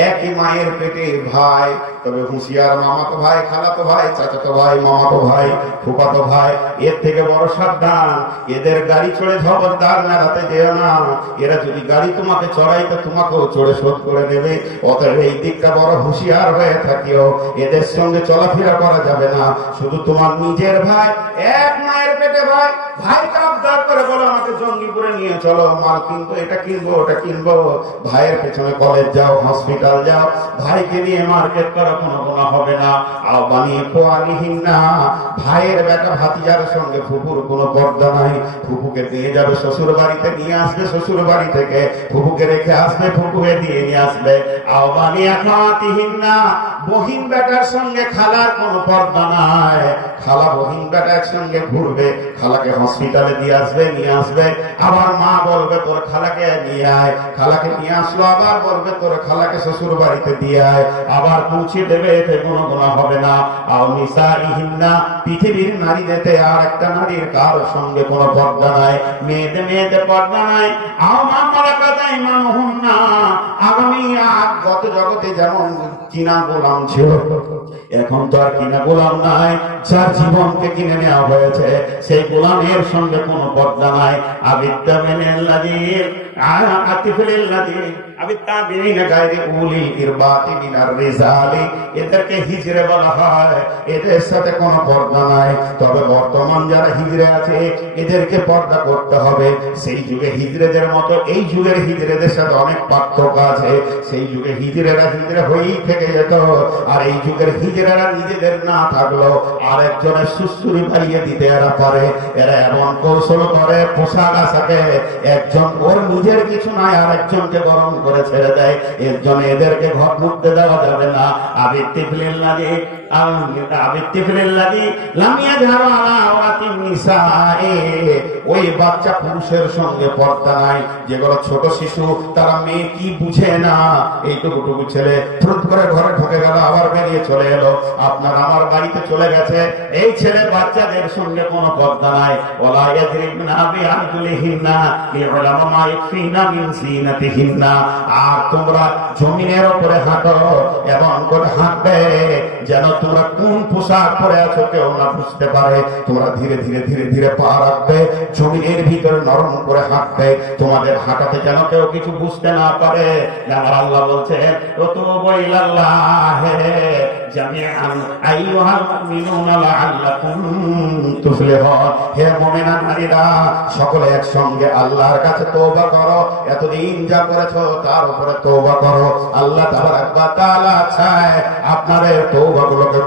একই মায়ের পেটের ভাই, তবে হুঁশিয়ার মামাতো ভাই, খালাতো ভাই, চাচাতো ভাই, মামাতো ভাই, ফুফাতো ভাই, এর থেকে বড় সাবধান। এদের গাড়ি চড়ে খবরদার মেলাতে যেও না। এরা যদি গাড়ি তোমাকে চড়াই তো তোমাকেও চড়ে শোধ করে নেবে। অতএব এই দিকটা বড় হুঁশিয়ার হয়ে থাকিও। এদের সঙ্গে চলাফেরা করা যাবে না। শুধু তোমার নিজের ভাই, এক মায়ের পেটে ভাই, ভাইকে আবদার করে বলো আমাকে জঙ্গিপুরে নিয়ে চলো, মাল কিনবো, এটা কিনবো, ওটা কিনবো। ভাইয়ের পেছনে কলেজ যাও, হসপিটাল যাও, ভাইকে নিয়ে মার্কেট করা কোনো গুনাহ হবে না। আওয়ানিয়ে কোয়ানিহিন্না, ভাইয়ের বেটা ভাতিজার সঙ্গে ফুপুর কোনো পর্দা নাই। ফুপুকে দিয়ে যাবে শ্বশুর বাড়িতে, নিয়ে আসবে শ্বশুর বাড়ি থেকে, ফুপুকে রেখে আসবে, ফুপুকে দিয়ে নিয়ে আসবে। আওয়ানিয়া খাওয়াতিহিন্না, বহিন বেটার সঙ্গে খালার কোনো পর্দা নাই। খালা বহিন বেটা একসঙ্গে ঘুরবে, খালাকে হসপিটালে দিয়ে আসবে, নিয়ে আসবে, আবার মা বলবে তোর খালাকে নিয়ে আয়, খালাকে নিয়ে আসলো, আবার বলবে তোর খালাকে শ্বশুর বাড়িতে দিয়ে আয়, আবার পৌঁছে দেবে, এতে কোনো গুনাহ হবে না। আও নিসাইহিন্না, পৃথিবীর নারীদেরতে আর একটা নারীর কারোর সঙ্গে কোনো পর্দা নাই। মেয়েতে পর্দা নাই। আও মা মালাকাত আইমানুহুন্না, আগামী গত জগতে যেমন কিনা গোলাম ছিল, এখন তো আর কিনা গোলাম নাই। যার জীবনকে কিনে নেওয়া হয়েছে সেই গোলামের সঙ্গে কোনো পর্দা নাই। আবিদ্যা মেনেল্লাযী এদেরকে হিজড়ে বলা হয়, এদের সাথে কোনো পর্দা নাই। তবে বর্তমান যারা হিজড়ে আছে এদেরকে পর্দা করতে হবে। সেই যুগে হিজড়েদের মতো এই যুগের হিজড়েদের সাথে অনেক পার্থক্য আছে। সেই যুগে হিজড়েরা হিজড়ে হয়েই থেকে যেত, আর এই যুগের হিজড়েরা নিজেদের না থাকলো আর একজনের সুশ্রুরি বাড়িয়ে দিতে এরা পারে। এরা এমন কৌশল করে পোশাক আশাকে, একজন ওর নিজের কিছু নাই আর একজনকে গরম করে ছেড়ে দেয়। এর জন্য এদেরকে ঘর ঢুকতে দেওয়া যাবে না। ওই বাচ্চা পুরুষের সঙ্গে পর্দা নাই। যেগুলো ছোট শিশু, তারা মেয়ে কি বুঝে না, এইটুকুটুকু ছেলে ফুট করে ঘরে ঢুকে গেল, আবার বেরিয়ে চলে এলো, আপনার আমার বাড়িতে চলে গেছে। এই ছেলে বাচ্চাদের সঙ্গে কোনো পর্দা নাই। ওলা ইয়াদরিবনা বিআরজুলিহিন্না লিউলামা মা ইয়াকফিনা মিন জিনাতিহিন্না। আর তোমরা জমিনের উপরে হাঁটো, এবং করে হাঁটবে যেন তোমরা কোন পোশাক পরে আছো কেউ না বুঝতে পারে। তোমরা ধীরে ধীরে ধীরে ধীরে পা রাখবে, জমিনের ভিতরে নরম করে হাঁটবে, তোমাদের হাঁটাতে যেন কেউ কিছু বুঝতে না পারে। আমার আল্লাহ বলছে ওতুবু ইলাল্লাহি জামিআন আইয়ুহাল মুমিনুনা লাআল্লাকুম তুফলিহুন। হে মুমিনা নারীরা, সকলে একসঙ্গে আল্লাহর কাছে তওবা করো। এতদিন যা করেছো তার উপরে তওবা করো। আল্লাহ তাবারাক ওয়া তাআলা চায় আপনাদের তওবাগুলোকে